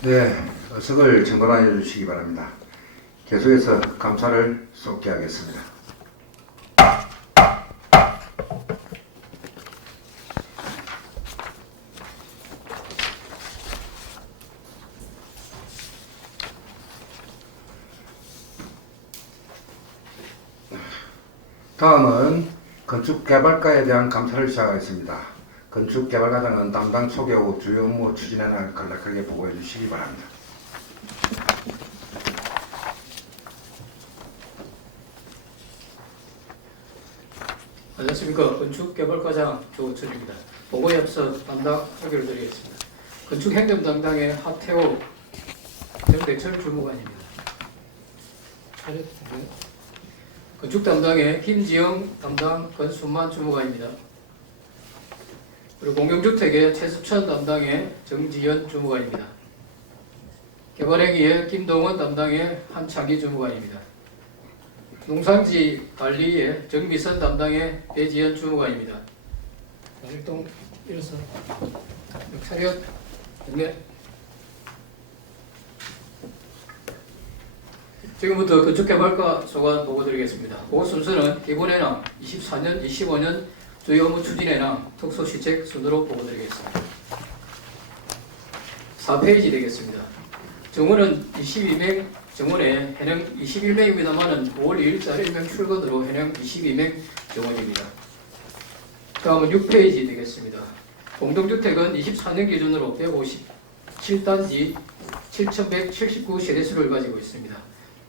네, 어석을 정돈해 주시기 바랍니다. 계속해서 감사를 쏟게 하겠습니다. 다음은 건축개발과에 대한 감사를 시작하겠습니다. 건축개발과장은 담당 소개 후 주요 업무 추진에는 간략하게 보고해 주시기 바랍니다. 안녕하십니까. 건축개발과장 조우천입니다. 보고에 앞서 담당 소개를 드리겠습니다. 건축행정 담당의 하태호 정대철 주무관입니다. 건축 담당의 김지영 담당 권순만 주무관입니다. 그리고 공경주택의 최수천 담당의 정지연 주무관입니다. 개발행위의 김동원 담당의 한창기 주무관입니다. 농산지 관리의 정미선 담당의 배지연 주무관입니다. 일동 일어서 차렷 경례. 지금부터 건축개발과 소관 보고 드리겠습니다. 보고 순서는 기본에랑 24년, 25년 주요 업무 추진에랑 특수시책 순으로 보고 드리겠습니다. 4페이지 되겠습니다. 정원은 22명, 정원에 현행 21명입니다만은 5월 2일자 1명 출근으로 현행 22명 정원입니다. 다음은 6페이지 되겠습니다. 공동주택은 24년 기준으로 157단지 7,179세대수를 가지고 있습니다.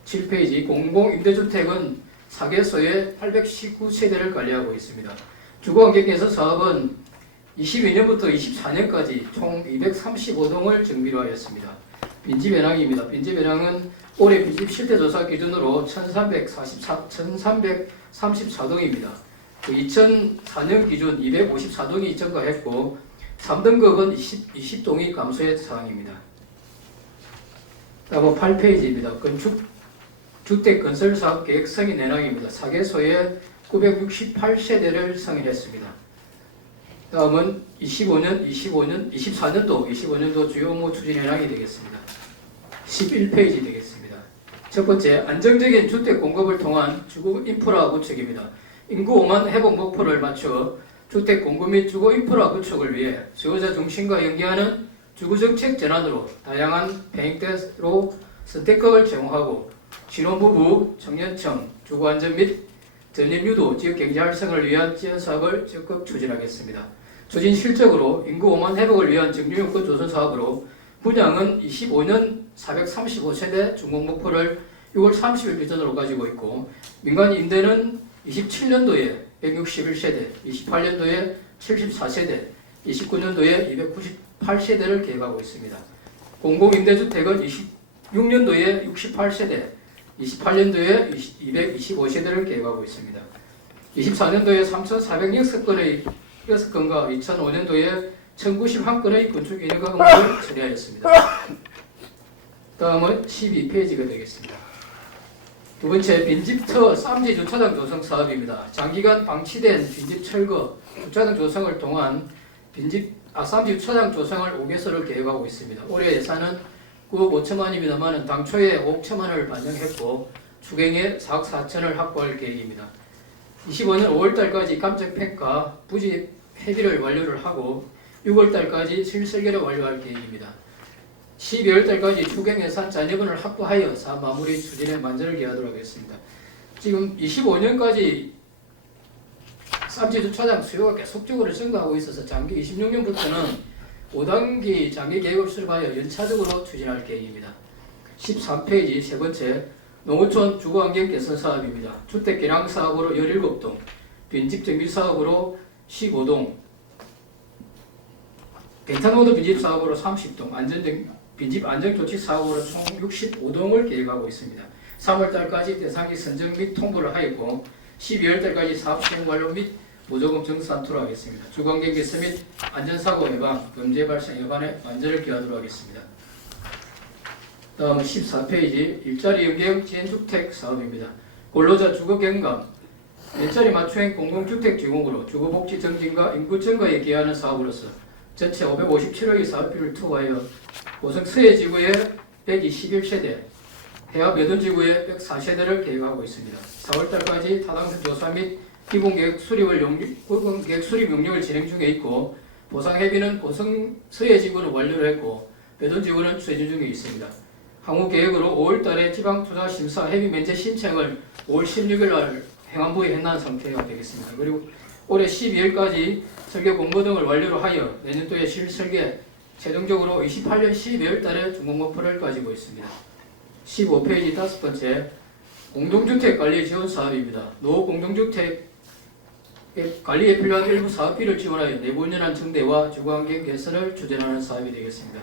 7페이지 공공임대주택은 4개소에 819세대를 관리하고 있습니다. 주거환경개선 사업은 22년부터 24년까지 총 235동을 정비로 하였습니다. 빈집배당입니다. 빈집배당은 올해 빈집 실태조사 기준으로 1334동입니다. 2004년 기준 254동이 증가했고 3등급은 20동이 감소한 사항입니다. 다음은 8페이지입니다. 주택 건설 사업 계획 승인 내용입니다. 4개소에 968세대를 승인했습니다. 다음은 24년도 주요 업무 추진 현황이 되겠습니다. 11페이지 되겠습니다. 첫 번째, 안정적인 주택 공급을 통한 주거 인프라 구축입니다. 인구 5만 회복 목표를 맞춰 주택 공급 및 주거 인프라 구축을 위해 수요자 중심과 연계하는 주거정책 전환으로 다양한 평행대로 선택권을 제공하고 신혼부부, 청년층, 주거안전 및 전입유도, 지역 경제 활성을 위한 지원 사업을 적극 추진하겠습니다. 추진 실적으로 인구 5만 회복을 위한 정규요건 조성 사업으로 분양은 25년 435세대 준공 목표를 6월 30일 기준으로 가지고 있고 민간 임대는 27년도에 161세대, 28년도에 74세대, 29년도에 298세대를 계획하고 있습니다. 공공임대주택은 26년도에 68세대, 28년도에 225세대를 계획하고 있습니다. 24년도에 3,406건과 2005년도에 1,091건의 건축 인허가 의무를 처리하였습니다. 다음은 12페이지가 되겠습니다. 두 번째, 빈집터 쌈지 주차장 조성 사업입니다. 장기간 방치된 빈집 철거, 주차장 조성을 통한 쌈지 주차장 조성을 5개소를 계획하고 있습니다. 올해 예산은 9억 5천만입니다만 당초에 5억 1천만을 반영했고 추경에 4억 4천을 확보할 계획입니다. 25년 5월달까지 감정평가 부지 회비를 완료를 하고 6월달까지 실설계를 완료할 계획입니다. 12월달까지 추경 예산 잔여분을 확보하여 사업 마무리 추진에 만전을 기하도록 하겠습니다. 지금 25년까지 쌈지 주차장 수요가 계속적으로 증가하고 있어서 장기 26년부터는 5단기 장기 계획을 수립하여 연차적으로 추진할 계획입니다. 13페이지 세 번째, 농어촌 주거환경 개선 사업입니다. 주택 개량 사업으로 17동, 빈집 정비 사업으로 15동, 벤탄모드 빈집 사업으로 30동, 빈집 안정조치 사업으로 총 65동을 계획하고 있습니다. 3월달까지 대상지 선정 및 통보를 하였고 12월달까지 사업 시행 완료 및 보조금 정산토록 하겠습니다. 주거환경 개선 및 안전사고 예방, 범죄 발생 예방에 만전을 기하도록 하겠습니다. 다음은 14페이지 일자리 연계형 지연주택 사업입니다. 근로자 주거경감, 일자리 맞춤형 공공주택 제공으로 주거복지 증진과 인구 증가에 기여하는 사업으로서 전체 557억의 사업비를 투하하여 고성 서해지구에 121세대, 해와 매돈지구에 104세대를 계획하고 있습니다. 4월달까지 타당성 조사 및 기본계획 수립 용역을 진행 중에 있고 보상해비는 고성 서해지구는 완료를 했고 매돈지구는 추진 중에 있습니다. 향후 계획으로 5월달에 지방투자심사 해비 면제 신청을 5월 16일 날 행안부에 해놓은 상태가 되겠습니다. 그리고 올해 12월까지 설계 공모 등을 완료로 하여 내년도에 실설계 최종적으로 28년 12월 달에 준공 목표를 가지고 있습니다. 15페이지 5번째 공동주택 관리 지원 사업입니다. 노후 공동주택 관리에 필요한 일부 사업비를 지원하여 내부 운영한 증대와 주거환경 개선을 추진하는 사업이 되겠습니다.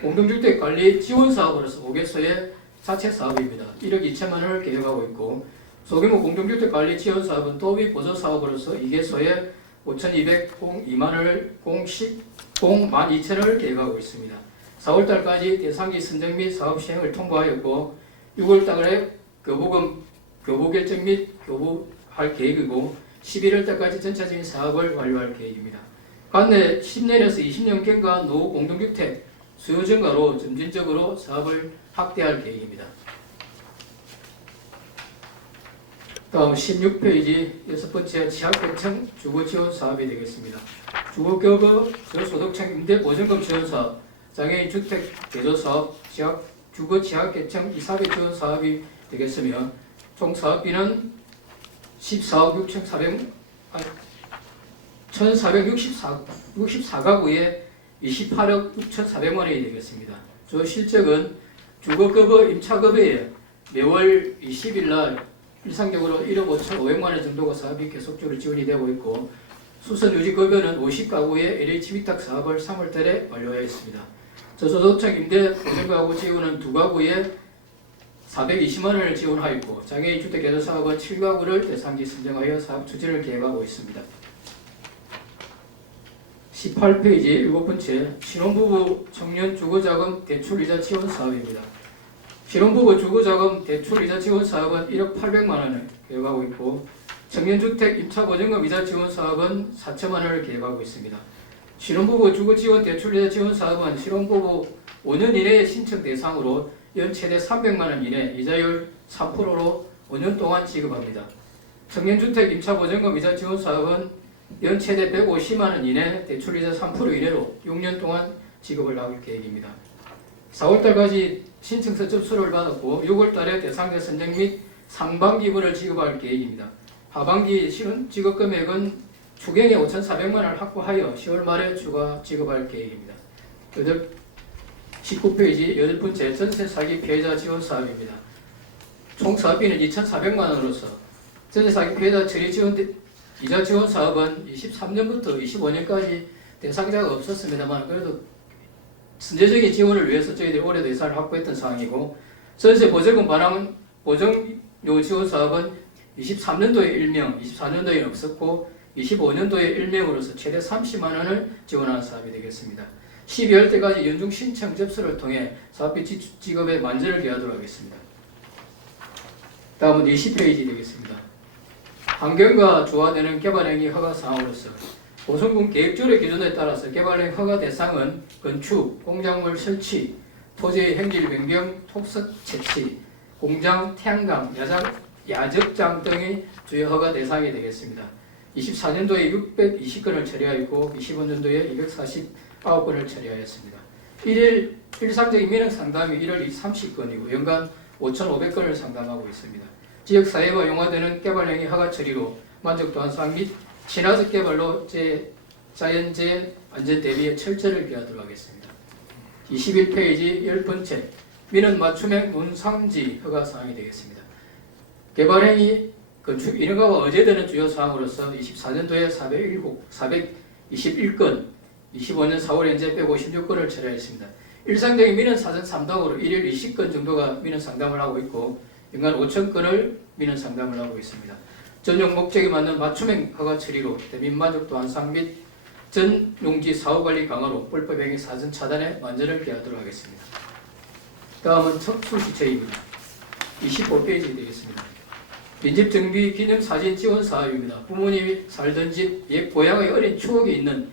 공동주택 관리 지원 사업으로서 5개소의 자체 사업입니다. 1억 2천만 원을 계획하고 있고 소규모 공동주택 관리 지원 사업은 도비 보조 사업으로서 2개소에 5,202만 원을 공 12,000원을 계획하고 있습니다. 4월달까지 대상지 선정 및 사업 시행을 통보하였고 6월달에 교부 결정 및 교부할 계획이고 11월달까지 전체적인 사업을 완료할 계획입니다. 관내 10년에서 20년경과 노후 공동주택 수요 증가로 점진적으로 사업을 확대할 계획입니다. 다음 16페이지 6번째 지하개청 주거지원 사업이 되겠습니다. 주거교부 저소득층 임대보증금 지원사업, 장애인 주택 개조사업, 주거 지하개청 이 사업의 지원 사업이 되겠으며 총 사업비는 14억 1,464가구에 28억 6,400만 원이 되겠습니다. 저 실적은 주거급여 임차급여에 매월 20일 날 일상적으로 1억 5,500만 원 정도가 사업이 계속적으로 지원이 되고 있고 수선유지급여는 50가구의 LH위탁 사업을 3월달에 완료하였습니다. 저소득층 임대보증가구 지원은 2가구에 420만 원을 지원하였고 장애인 주택 개조 사업은 7가구를 대상지 선정하여 사업 추진을 계획하고 있습니다. 18페이지 7번째 신혼부부 청년 주거자금 대출이자 지원 사업입니다. 신혼부부 주거자금 대출이자 지원 사업은 1억 800만 원을 계획하고 있고 청년주택 임차보증금 이자 지원 사업은 4천만 원을 계획하고 있습니다. 신혼부부 주거지원 대출이자 지원 사업은 신혼부부 5년 이내의 신청 대상으로 연 최대 300만 원 이내 이자율 3%로 5년 동안 지급합니다. 청년주택 임차보증금 이자 지원 사업은 연 최대 150만 원 이내 대출이자 3% 이내로 6년 동안 지급을 할 계획입니다. 4월달까지 신청서 접수를 받았고 6월달에 대상자 선정 및 상반기분을 지급할 계획입니다. 하반기 지급 금액은 추경에 5,400만 원을 확보하여 10월 말에 추가 지급할 계획입니다. 19페이지 8번째 전세 사기 피해자 지원 사업입니다. 총 사업비는 2,400만 원으로서 전세 사기 피해자 처리 지원 이자 지원 사업은 23년부터 25년까지 대상자가 없었습니다만 그래도 선제적인 지원을 위해서 저희들이 올해도 예산을 확보했던 사항이고 전세 보증금 반환 보정료 지원 사업은 23년도에 1명, 24년도에는 없었고 25년도에 1명으로서 최대 30만 원을 지원하는 사업이 되겠습니다. 12월 때까지 연중 신청 접수를 통해 사업비 지급에 만전을 기하도록 하겠습니다. 다음은 20페이지 되겠습니다. 환경과 조화되는 개발행위 허가 사항으로서 고성군 계획조례 기준에 따라서 개발행 허가 대상은 건축, 공작물 설치, 토지의 행질 변경, 톡석 채취, 공장, 태양광, 야적장 등의 주요 허가 대상이 되겠습니다. 24년도에 620건을 처리하였고 25년도에 249건을 처리하였습니다. 일상적인 민원 상담이 1월 30건이고 연간 5,500건을 상담하고 있습니다. 지역사회와 용화되는 개발행위 허가 처리로 만족도한 사항 및 친화적 개발로 자연재해 안전 대비에 철저를 기하도록 하겠습니다. 21페이지 10번째 민원 맞춤형 논상지 허가 사항이 되겠습니다. 개발행위 건축 인허가와 어제되는 주요 사항으로서 24년도에 421건, 25년 4월 현재 156건을 처리하였습니다. 일상적인 민원 사전 3당으로 일일 20건 정도가 민원 상담을 하고 있고 연간 5,000건을 민원 상담을 하고 있습니다. 전용 목적에 맞는 맞춤형 허가 처리로 대민 만족도 완상 및 전용지 사후관리 강화로 불법행위 사전 차단에 만전을 기하도록 하겠습니다. 다음은 척수시체입니다. 25페이지 되겠습니다. 빈집 정비 기념 사진 지원 사업입니다. 부모님이 살던 집, 옛 고향의 어린 추억이 있는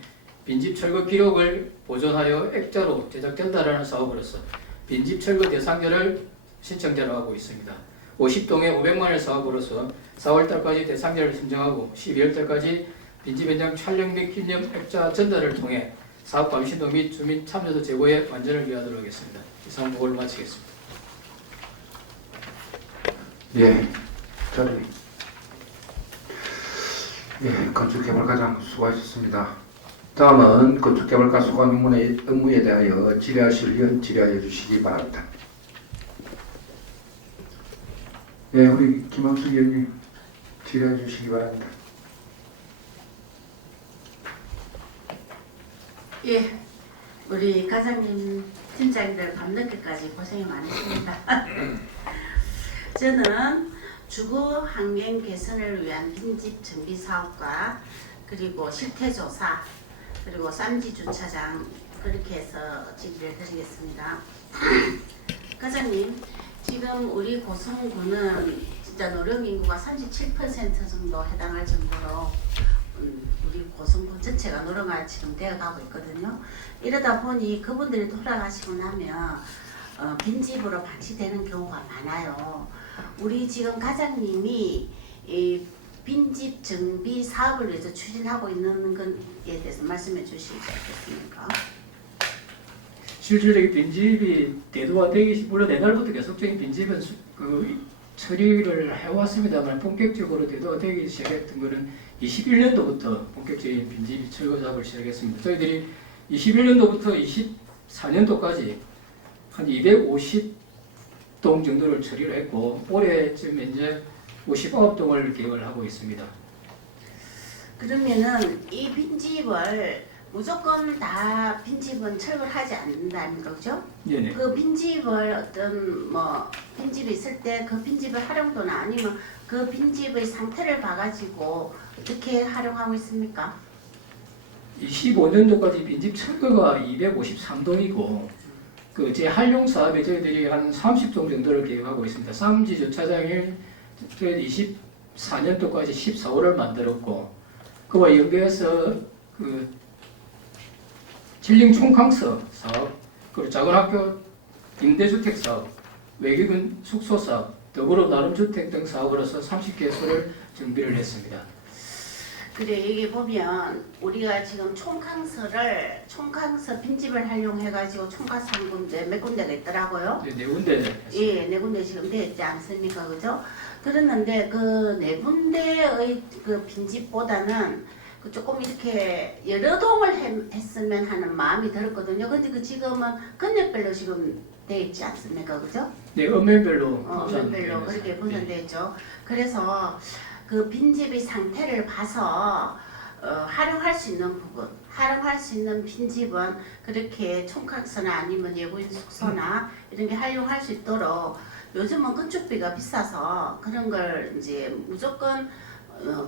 빈집 철거 기록을 보존하여 액자로 제작된다라는 사업으로서 빈집 철거 대상자를 신청자로 하고 있습니다. 50동에 500만 원 사업으로서 4월달까지 대상자를 선정하고 12월달까지 빈집 현장 촬영 및 기념 액자 전달을 통해 사업 감시도 및 주민 참여도 제고에 완전을 기하도록 하겠습니다. 이상 보고를 마치겠습니다. 예, 저리. 예, 건축개발과장 수고하셨습니다. 다음은 건축개발과 소관 업무에 대하여 질의하실 의원 질의하여 주시기 바랍니다. 예, 우리 김학수 의원님 질의해 주시기 바랍니다. 예, 우리 과장님, 팀장님들 밤늦게까지 고생이 많으십니다. 저는 주거 환경 개선을 위한 빈집 정비 사업과 그리고 실태 조사 그리고 쌈지 주차장 그렇게 해서 질의를 드리겠습니다. 과장님, 지금 우리 고성군은 진짜 노령 인구가 37% 정도 해당할 정도로 우리 고성군 전체가 노령화 지금 되어가고 있거든요. 이러다 보니 그분들이 돌아가시고 나면 빈집으로 방치되는 경우가 많아요. 우리 지금 과장님이 이 빈집 정비 사업을 위해서 추진하고 있는 것에 대해서 말씀해 주시지 않겠습니까? 실질적인 빈집이 대두화되기 물론 옛날부터 계속적인 빈집은 처리를 해왔습니다만 본격적으로 대두화되기 시작했던 것은 21년도부터 본격적인 빈집 철거 사업을 시작했습니다. 저희들이 21년도부터 24년도까지 한 250동 정도를 처리를 했고 올해쯤 이제 59동을 계획을 하고 있습니다. 그러면은 이 빈집을 무조건 다 빈집은 철거를 하지 않는다니까, 그죠? 네네. 그 빈집을 어떤 빈집이 있을 때 그 빈집의 활용도나 아니면 그 빈집의 상태를 봐가지고 어떻게 활용하고 있습니까? 25년도까지 빈집 철거가 253동이고 그 재활용 사업에 저희들이 한 30동 정도를 계획하고 있습니다. 쌈지 주차장을 저희 24년도까지 14호를 만들었고 그와 연계해서 그 진링 총캉서 사업, 그리고 작은 학교 임대주택 사업, 외국인 숙소 사업, 더불어 나눔주택 등 사업으로서 30개소를 정비를 했습니다. 그래, 여기 보면 우리가 지금 총캉서 빈집을 활용해가지고 총캉서 한 군데 몇 군데가 있더라고요. 네 군데. 예, 네 군데 지금 되어 있지 않습니까, 그죠? 그랬는데 그 네 군데의 그 빈집보다는 그 조금 이렇게 여러 동을 했으면 하는 마음이 들었거든요. 근데 그 지금은 건역별로 지금 되어 있지 않습니까, 그죠? 네, 읍면별로. 읍면별로 그렇게 분산되어 있죠. 그래서 그 빈집의 상태를 봐서 활용할 수 있는 부분, 활용할 수 있는 빈집은 그렇게 총각서나 아니면 예고인 숙소나 이런 게 활용할 수 있도록 요즘은 건축비가 비싸서 그런 걸 이제 무조건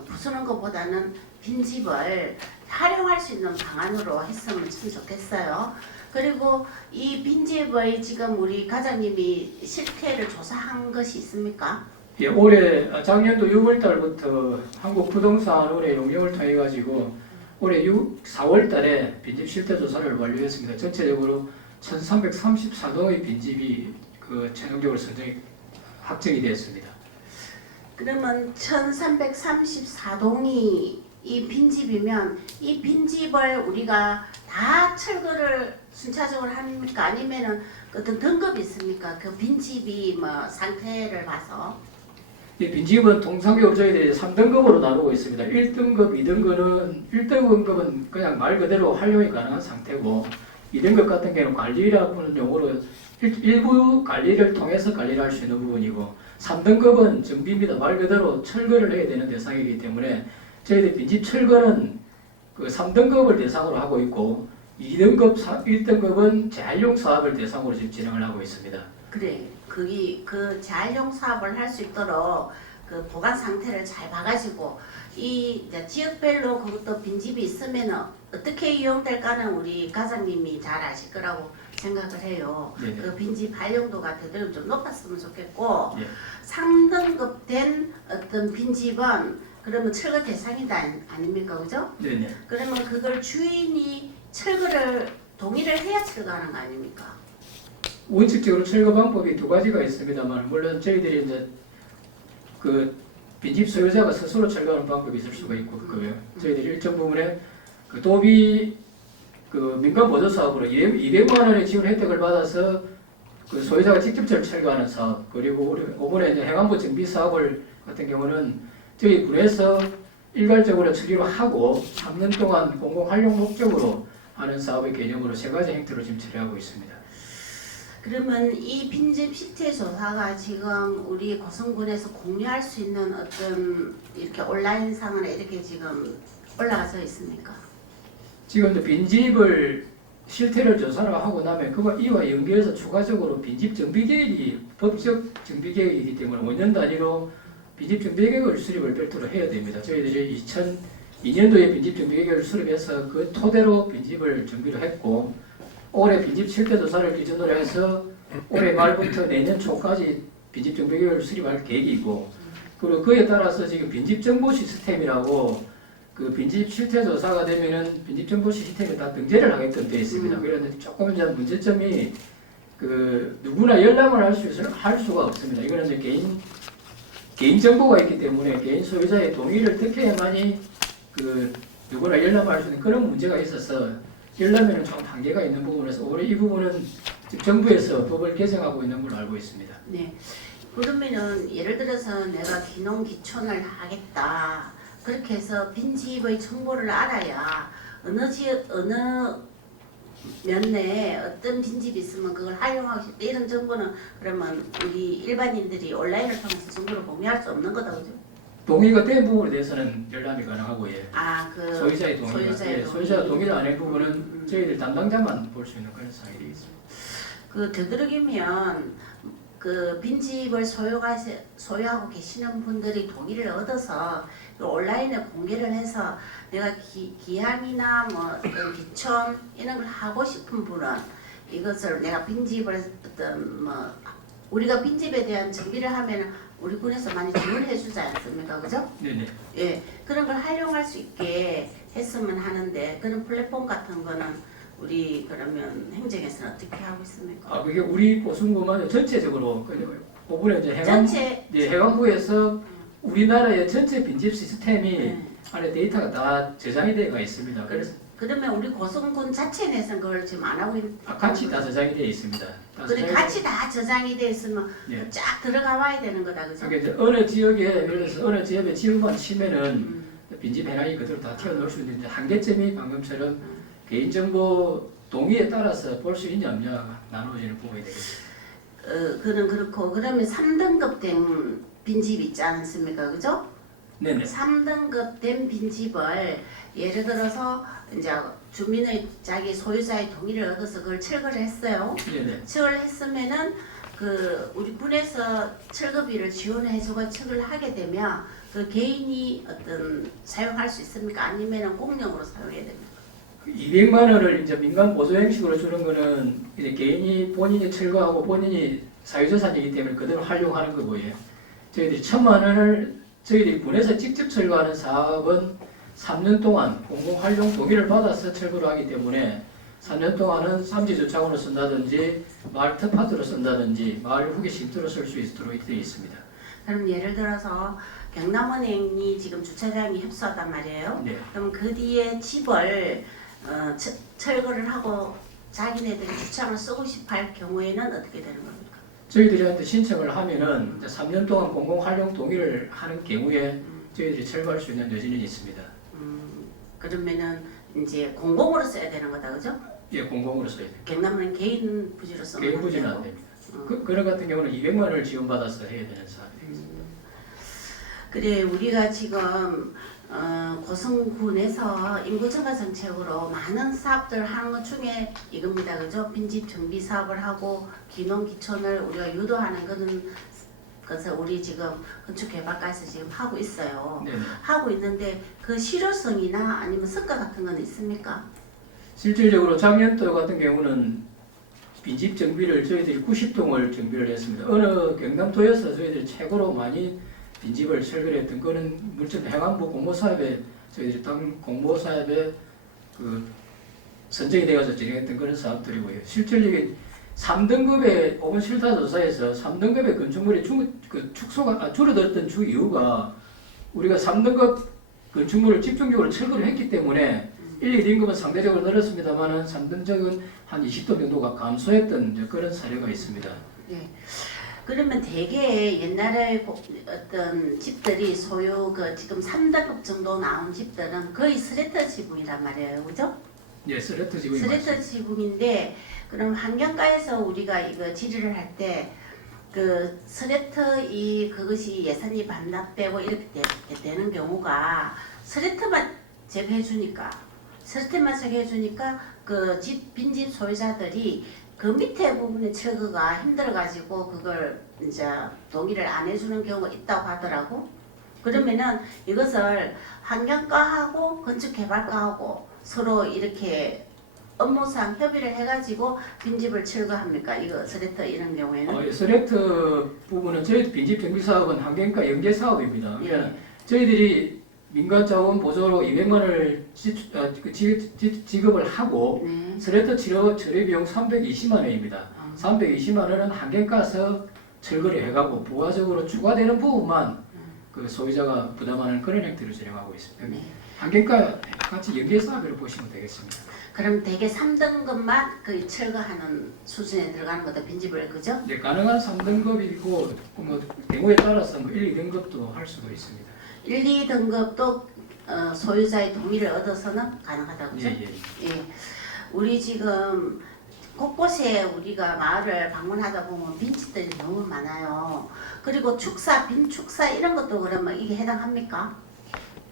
부수는 것보다는 빈집을 활용할 수 있는 방안으로 했으면 참 좋겠어요. 그리고 이 빈집의 지금 우리 과장님이 실태를 조사한 것이 있습니까? 예, 올해 작년도 6월 달부터 한국부동산 올해 용역을 통해 가지고 올해 4월 달에 빈집 실태 조사를 완료했습니다. 전체적으로 1,334동의 빈집이 그 최종적으로 확정이 되었습니다. 그러면 1,334동이 이 빈집이면 이 빈집을 우리가 다 철거를 순차적으로 합니까? 아니면은 어떤 등급이 있습니까? 그 빈집이 상태를 봐서. 이 빈집은 통상적으로 저희들이 3등급으로 나누고 있습니다. 1등급, 1등급은 그냥 말 그대로 활용이 가능한 상태고 2등급 같은 경우는 관리라는 용어로 일부 관리를 통해서 관리를 할 수 있는 부분이고 3등급은 정비입니다. 말 그대로 철거를 해야 되는 대상이기 때문에 저희들 빈집 철거는 그 3등급을 대상으로 하고 있고 2등급, 1등급은 재활용 사업을 대상으로 지금 진행을 하고 있습니다. 그래, 그 재활용 사업을 할 수 있도록 그 보관 상태를 잘 봐가지고 이 이제 지역별로 그것도 빈집이 있으면 어떻게 이용될까는 우리 과장님이 잘 아실 거라고 생각을 해요. 네네. 그 빈집 활용도가 되도록 좀 높았으면 좋겠고 예. 3등급 된 어떤 빈집은 그러면 철거 대상이다 아닙니까, 그죠? 네네. 그러면 그걸 주인이 철거를 동의를 해야 철거하는 거 아닙니까? 원칙적으로 철거 방법이 두 가지가 있습니다만 물론 저희들이 이제 그 빈집 소유자가 스스로 철거하는 방법이 있을 수가 있고 그거예요. 저희들이 일정 부분에 그 도비 그 민간 보조 사업으로 200만 원의 지원 혜택을 받아서 그 소유자가 직접 철거하는 사업 그리고 우리 이번에 이제 행안부 정비 사업을 같은 경우는 저희 군에서 일괄적으로 처리를 하고 3년 동안 공공 활용 목적으로 하는 사업의 개념으로 세 가지 행태로 지금 처리하고 있습니다. 그러면 이 빈집 실태 조사가 지금 우리 고성군에서 공유할 수 있는 어떤 이렇게 온라인상으로 이렇게 지금 올라가서 있습니까? 지금 이제 빈집을 실태를 조사를 하고 나면 그와 이와 연계해서 추가적으로 빈집 정비 계획이 법적 정비 계획이기 때문에 5년 단위로 빈집 정비 계획을 수립을 별도로 해야 됩니다. 저희들이 2002년도에 빈집 정비 계획을 수립해서 그 토대로 빈집을 정비를 했고 올해 빈집 실태 조사를 기준으로 해서 올해 말부터 내년 초까지 빈집 정비 계획을 수립할 계획이고 그리고 그에 따라서 지금 빈집 정보 시스템이라고 그 빈집 실태 조사가 되면은 빈집 정보 시스템에 다 등재를 하게끔 되어 있습니다. 그런데 조금 이제 문제점이 그 누구나 연락을 할 수가 없습니다. 이거는 이제 개인 정보가 있기 때문에 개인 소유자의 동의를 듣게야만이 그 누구나 열람할 수 있는 그런 문제가 있어서 열람에는 좀 한계가 있는 부분에서 올해 이 부분은 지금 정부에서 법을 개정하고 있는 걸로 알고 있습니다. 네. 그러면은 예를 들어서 내가 기농 기촌을 하겠다. 그렇게 해서 빈집의 정보를 알아야 어느 면내에 어떤 빈집이 있으면 그걸 활용하고 싶다. 이런 정보는 그러면 우리 일반인들이 온라인을 통해서 정보를 공유할 수 없는 거다, 그죠? 동의가 된 부분에 대해서는 열람이 가능하고 예. 아, 그 소유자의 동의가 소유자가 동의를 안 한 부분은 저희들 담당자만 볼 수 있는 그런 상황이 되겠습니다. 그 되도록이면 그 빈집을 소유하고 계시는 분들이 동의를 얻어서 그 온라인에 공개를 해서 내가 기함이나 뭐 어떤 기촌 이런 걸 하고 싶은 분은 이것을 내가 빈집을 어떤 뭐 우리가 빈집에 대한 정비를 하면은 우리 군에서 많이 지원해 주지 않습니까, 그죠? 네네. 예, 그런 걸 활용할 수 있게 했으면 하는데 그런 플랫폼 같은 거는 우리 그러면 행정에서는 어떻게 하고 있습니까? 아 그게 우리 고승구만 전체적으로 그부분에 이제 전체 해관부에서 우리나라의 전체 빈집 시스템이 네. 안에 데이터가 다 저장이 되어 있습니다. 그래서 그러면 우리 고성군 자체 내에서는 그걸 지금 안 하고 있는 같이 다 저장이 되어 있습니다. 다 그래 저장이 같이 다 저장이 돼 있으면 예. 쫙 들어가 와야 되는 거다, 그죠? 그러니까 이제 어느 지역에 예를 들어서 어느 지역에 지역만 치면은 빈집 해놨이 그대로 다 튀어나올 수 있는데 한계점이 방금처럼 개인정보 동의에 따라서 볼 수 있냐 없냐 나누어지는 부분이 되겠습니다. 그는 그렇고 그러면 3등급 된 빈집 있지 않습니까, 그죠? 네네. 3등급 된 빈집을 예를 들어서 이제 주민의 자기 소유자의 동의를 얻어서 그걸 철거를 했어요. 네네. 철거를 했으면은 그 우리 군에서 철거비를 지원해주고 철거를 하게 되면 그 개인이 어떤 사용할 수 있습니까? 아니면은 공용으로 사용해야 됩니까? 200만 원을 이제 민간 보조 형식으로 주는 거는 이제 개인이 본인이 철거하고 본인이 사유재산이기 때문에 그대로 활용하는 거고요. 저희들이 1,000만 원을 저희들이 군에서 직접 철거하는 사업은 3년 동안 공공활용 동의를 받아서 철거를 하기 때문에 3년 동안은 삼지주차장으로 쓴다든지 마을 텃밭으로 쓴다든지 마을 후기 쉼터로 쓸 수 있도록 되어 있습니다. 그럼 예를 들어서 경남은행이 지금 주차장이 협소하단 말이에요. 네. 그럼 그 뒤에 집을 철거를 하고 자기네들이 주차장을 쓰고 싶어 할 경우에는 어떻게 되는 겁니까? 저희들한테 신청을 하면은 이제 3년 동안 공공활용 동의를 하는 경우에 저희들이 철거할 수 있는 여지는 있습니다. 그러면은 이제 공공으로 써야 되는 거다, 그죠? 예, 공공으로 써야 돼요. 경남은 개인 부지로 쓰면 개인 안 부지는 되고. 안 됩니다. 그런 같은 경우는 200만 원을 지원받아서 해야 되는 사업이 되겠습니다. 그래 우리가 지금 고성군에서 인구 증가 정책으로 많은 사업들 하는 것 중에 이겁니다, 그죠? 빈집 정비 사업을 하고 기농 기촌을 우리가 유도하는 것을 우리 지금 건축개발과에서 지금 하고 있어요. 네네. 하고 있는데 그 실효성이나 아니면 성과 같은 건 있습니까? 실질적으로 작년도 같은 경우는 빈집 정비를 저희들이 90동을 정비를 했습니다. 어느 경남도에서 저희들이 최고로 많이 빈집을 철거했던 그런 물론 행안부 공모사업에 저희들이 땅 공모사업에 그 선정이 되어서 진행했던 그런 사업들이고요. 실질적인 3등급의 오번 실타 조사에서 3등급의 건축물이 축소가 줄어들었던 주 이유가 우리가 3등급 건축물을 집중적으로 철거를 했기 때문에 1, 2등급은 상대적으로 늘었습니다만 3등급은 한 20도 정도가 감소했던 이제 그런 사례가 있습니다. 네. 그러면 대개 옛날에 어떤 집들이 소유 지금 3등급 정도 나온 집들은 거의 스레터 지붕이란 말이에요, 그죠? 예, 스레터 지붕이 스레터 지붕인데 그럼 환경과에서 우리가 이거 질의를 할 때 그 스레터 그것이 예산이 반납되고 이렇게 되는 경우가 스레터만 제거해주니까 그 빈집 소유자들이 그 밑에 부분의 철거가 힘들어가지고 그걸 이제 동의를 안 해주는 경우가 있다고 하더라고. 그러면은 이것을 환경과하고 건축개발과하고 서로 이렇게 업무상 협의를 해가지고 빈집을 철거합니까? 이거 스레터 이런 경우에는? 스레터 부분은 저희 빈집 정비 사업은 환경과 연계 사업입니다. 그러니까 저희들이 민간 자원 보조로 200만 원을 지급을 하고 네. 스레터 처리 비용 320만 원입니다. 320만 원은 환경가서 철거를 해가고 부가적으로 추가되는 부분만 그 소유자가 부담하는 그런 형태로 진행하고 있습니다. 네. 환경과 같이 연계 사업으로 보시면 되겠습니다. 그럼 대개 3등급만 그 철거하는 수준에 들어가는 것도 빈집을 그죠? 네, 가능한 3등급이고 뭐 경우에 따라서 뭐 1, 2등급도 할 수도 있습니다. 1, 2등급도 소유자의 동의를 얻어서는 가능하다고 그죠? 예. 예. 우리 지금 곳곳에 우리가 마을을 방문하다 보면 빈집들이 너무 많아요. 그리고 빈축사 이런 것도 그러면 이게 해당합니까?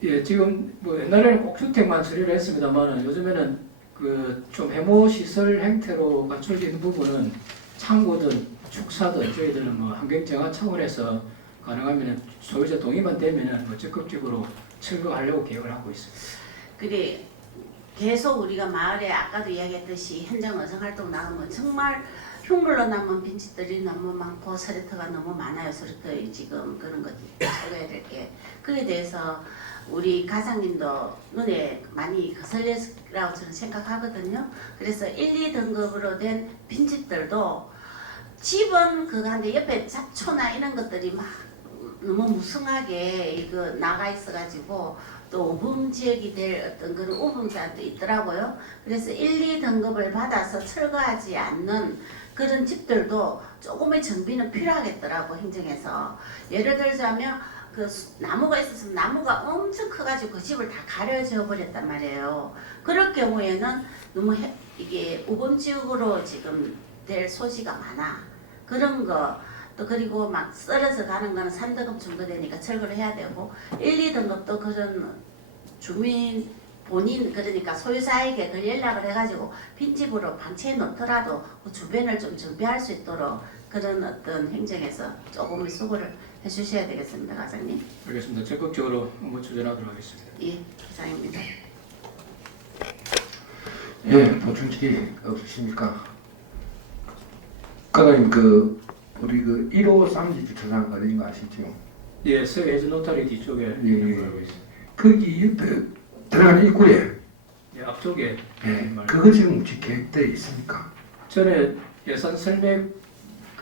예, 지금 뭐 옛날에는 꼭주택만 처리를 했습니다만 요즘에는 그 좀 해모 시설 형태로 갖춰진 부분은 창고든 축사든 저희들은 뭐 환경 정화 차원에서 가능하면 소유자 동의만 되면은 뭐 적극적으로 철거하려고 계획을 하고 있습니다. 그래 계속 우리가 마을에 아까도 이야기했듯이 현장 의정 활동 나가면 정말 흉물로 남은 빈집들이 너무 많고 스레터가 너무 많아요. 스레터 지금 그런 거 철거해야 될 게. 그에 대해서 우리 가장님도 눈에 많이 거슬렸라고 저는 생각하거든요. 그래서 1, 2등급으로 된 빈집들도 집은 그거 한데 옆에 잡초나 이런 것들이 막 너무 무성하게 이거 나가 있어가지고 또 우분 지역이 될 어떤 그런 우분자도 있더라고요. 그래서 1, 2등급을 받아서 철거하지 않는 그런 집들도 조금의 정비는 필요하겠더라고 행정에서. 예를 들자면 그 나무가 있었으면 나무가 엄청 커가지고 그 집을 다 가려져 버렸단 말이에요. 그럴 경우에는 너무 이게 우분지역으로 지금 될 소지가 많아. 그런 거. 또 그리고 막 썰어서 가는 거는 3등급 정도 되니까 철거를 해야 되고 1, 2등급도 그런 주민 본인 그러니까 소유자에게 그 연락을 해가지고 빈집으로 방치해 놓더라도 그 주변을 좀 정비할 수 있도록 그런 어떤 행정에서 조금의 수고를 해주셔야 되겠습니다, 과장님. 알겠습니다. 적극적으로 업무 추진하도록 하겠습니다. 예, 기장입니다. 예, 보충질의 없으십니까? 과장님 우리 1호 쌍지 주차장 어딘 거 아시죠? 예, 서해즈 노타리 뒤쪽에 있는 걸 알고 있습니다. 거기 옆에 들어가는 입구에 예, 앞쪽에 그거 지금 혹시 계획되어 있습니까? 전에 예산 설명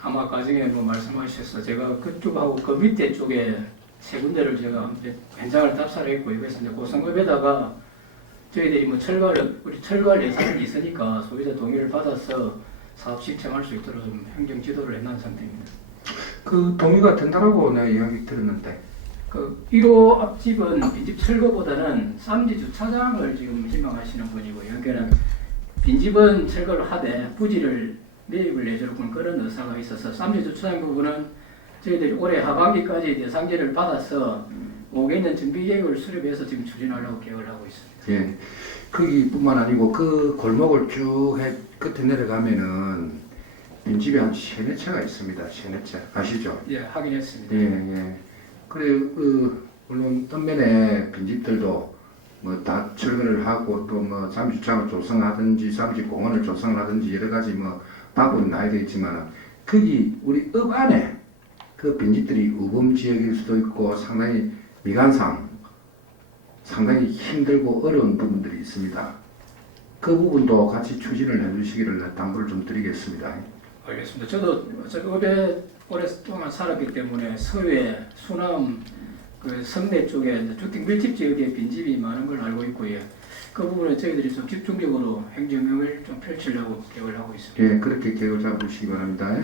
아마 과정에 뭐 말씀하셔서 제가 그쪽하고 그 밑에 쪽에 세 군데를 제가 현장을 답사를 했고 그래서 이제 고성급에다가 저희들이 뭐 우리 철거할 예산이 있으니까 소유자 동의를 받아서 사업 신청할 수 있도록 좀 행정 지도를 해놓은 상태입니다. 그 동의가 된다라고 내가 이야기 들었는데 그 1호 앞집은 빈집 철거보다는 쌈지 주차장을 지금 희망하시는 분이고 여기는 빈집은 철거를 하되 부지를 매입을 내줄 그런 의사가 있어서 쌈지 주차장 부분은 저희들이 올해 하반기까지 대상지를 받아서 5개년 정비 계획을 수립해서 지금 추진하려고 계획을 하고 있습니다. 예, 거기뿐만 아니고 그 골목을 쭉 끝에 내려가면은 빈집이 한 3-4채가 있습니다. 3-4채 아시죠? 예, 확인했습니다. 예. 그래 물론 던면에 빈집들도 뭐 다 철거를 하고 또 뭐 잠주차장을 조성하든지 잠시 공원을 조성하든지 여러 가지 뭐 방법이 나야 되겠지만 거기 우리 읍 안에 그 빈집들이 우범 지역일 수도 있고 상당히 미관상 상당히 힘들고 어려운 부분들이 있습니다. 그 부분도 같이 추진을 해주시기를 당부를 좀 드리겠습니다. 알겠습니다. 저도 업에 오랫동안 살았기 때문에 서해, 수남, 그 성내 쪽에 이제 주택 밀집 지역에 빈집이 많은 걸 알고 있고요. 그 부분에 저희들이 좀 집중적으로 행정력을 좀 펼치려고 계획을 하고 있습니다. 예, 그렇게 계획을 잡으시기 바랍니다.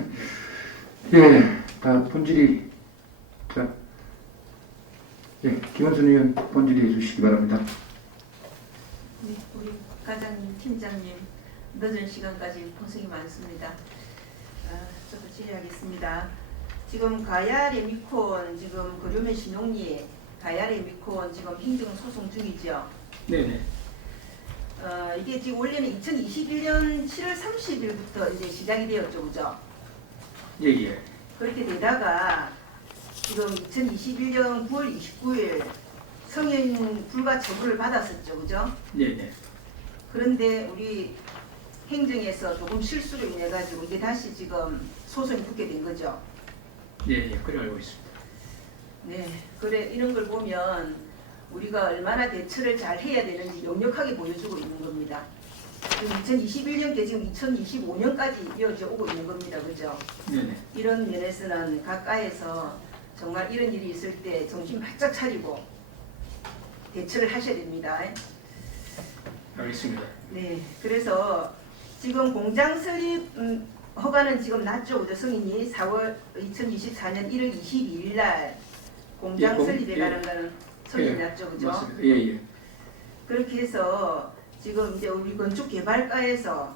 예, 다 본질이 자, 예, 김원순 의원 본질이 해주시기 바랍니다. 네, 우리 과장님, 팀장님 늦은 시간까지 고생이 많습니다. 저도 질의하겠습니다. 지금 가야 레미콘 지금 그루면 신용리 가야 레미콘 지금 행정 소송 중이죠. 네네. 이게 지금 원래는 2021년 7월 30일부터 이제 시작이 되었죠, 그죠? 예예. 그렇게 되다가 지금 2021년 9월 29일 성인 불가 처분을 받았었죠, 그죠? 네네. 그런데 우리 행정에서 조금 실수로 인해 가지고 이게 다시 지금 소송이 붙게 된 거죠. 예예. 그래 알고 있습니다. 네, 그래 이런 걸 보면 우리가 얼마나 대처를 잘 해야 되는지 역력하게 보여주고 있는 겁니다. 지금 2021년께 지금 2025년까지 이어져 오고 있는 겁니다, 그죠? 네네. 이런 면에서는 가까이서 정말 이런 일이 있을 때 정신 바짝 차리고 대처를 하셔야 됩니다. 알겠습니다. 네, 그래서 지금 공장 설립 허가는 지금 났죠, 그죠? 승인이 2024년 1월 22일 날 공장 예, 설립에 관한 거는 승인이 났죠, 그죠? 맞습니다. 예예. 그렇게 해서 지금 이제 우리 건축개발과에서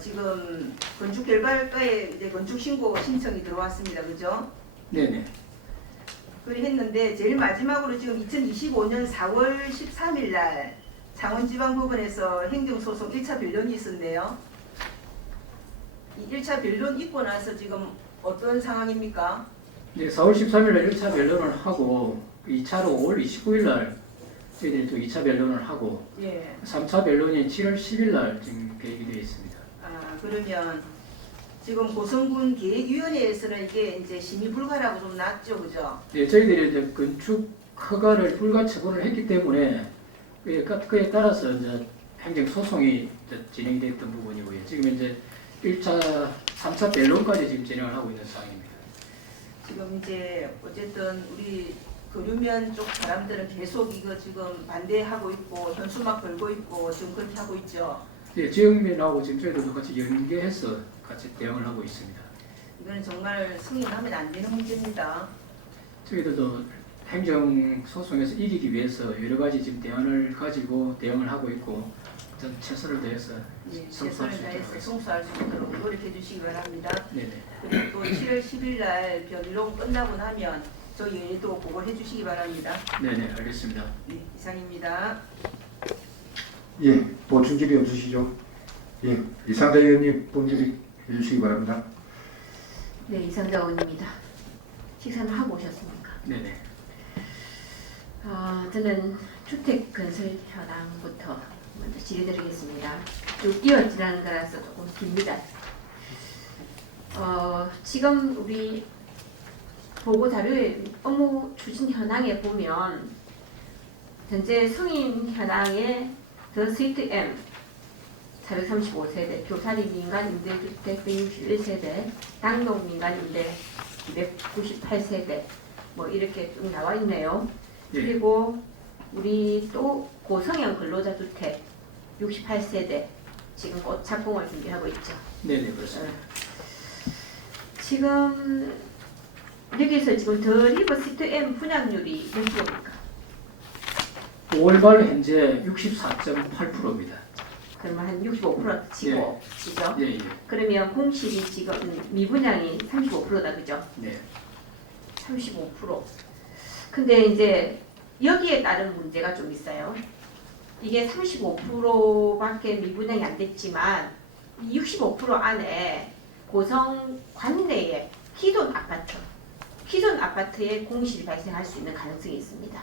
지금 건축개발과에 이제 건축신고 신청이 들어왔습니다, 그죠? 네네. 그래 했는데 제일 마지막으로 지금 2025년 4월 13일 날 창원지방법원에서 행정소송 1차 변론이 있었네요. 이 1차 변론 있고 나서 지금 어떤 상황입니까? 네, 4월 13일 날 1차 변론을 하고 2차로 5월 29일 날 저희들이 또 2차 변론을 하고 예. 3차 변론이 7월 10일 날 지금 계획이 되어 있습니다. 그러면 지금 고성군 계획위원회에서는 이게 이제 심의 불가라고 좀 났죠, 그죠? 네, 저희들이 이제 건축 허가를 불가 처분을 했기 때문에 그에 따라서 이제 행정 소송이 진행이 됐던 부분이고요. 지금 이제 1차, 3차 변론까지 지금 진행을 하고 있는 상황입니다. 지금 이제 어쨌든 우리 그루면 쪽 사람들은 계속 이거 지금 반대하고 있고 현수막 걸고 있고 지금 그렇게 하고 있죠. 네, 지역민하고 지금 저희들도 같이 연계해서 같이 대응을 하고 있습니다. 이거는 정말 승인하면 안 되는 문제입니다. 저희들도 행정 소송에서 이기기 위해서 여러 가지 지금 대안을 가지고 대응을 하고 있고 어떤 최선을 다해서 예, 성수할 최선을 수 다해서 있도록 성수할 수 있도록 노력해 주시기 바랍니다. 네네. 그리고 또 7월 10일 날 변론 끝나고 나면 저희에도 보고해 주시기 바랍니다. 네네, 알겠습니다. 네, 이상입니다. 예, 보충 질의 없으시죠? 예, 이상대 의원님 본질이 해주시기 바랍니다. 네, 이상자 의원입니다. 식사는 하고 오셨습니까? 네네. 저는 주택 건설 현황부터 먼저 질의드리겠습니다. 쭉 이어지는 거라서 조금 깁니다. 지금 우리 보고 자료의 업무 추진 현황에 보면 현재 성인 현황에 더 스위트 M 435세대, 교사리 민간 임대주택 161세대, 당동 민간 임대 298세대 뭐 이렇게 쭉 나와 있네요. 예. 그리고 우리 또 고성형 근로자 주택 68세대 지금 곧 착공을 준비하고 있죠. 네네, 그렇습니다. 지금 여기서 지금 더 리버 시트 M 분양률이 몇 프로입니까? 5월 말 현재 64.8%입니다. 그러면 한 65% 치고 치죠? 예, 예. 그러면 공실이 지금 미분양이 35%다 그죠? 네. 35%. 근데 이제 여기에 따른 문제가 좀 있어요. 이게 35%밖에 미분양이 안 됐지만 65% 안에 고성 관내에 기존 아파트에 공실이 발생할 수 있는 가능성이 있습니다.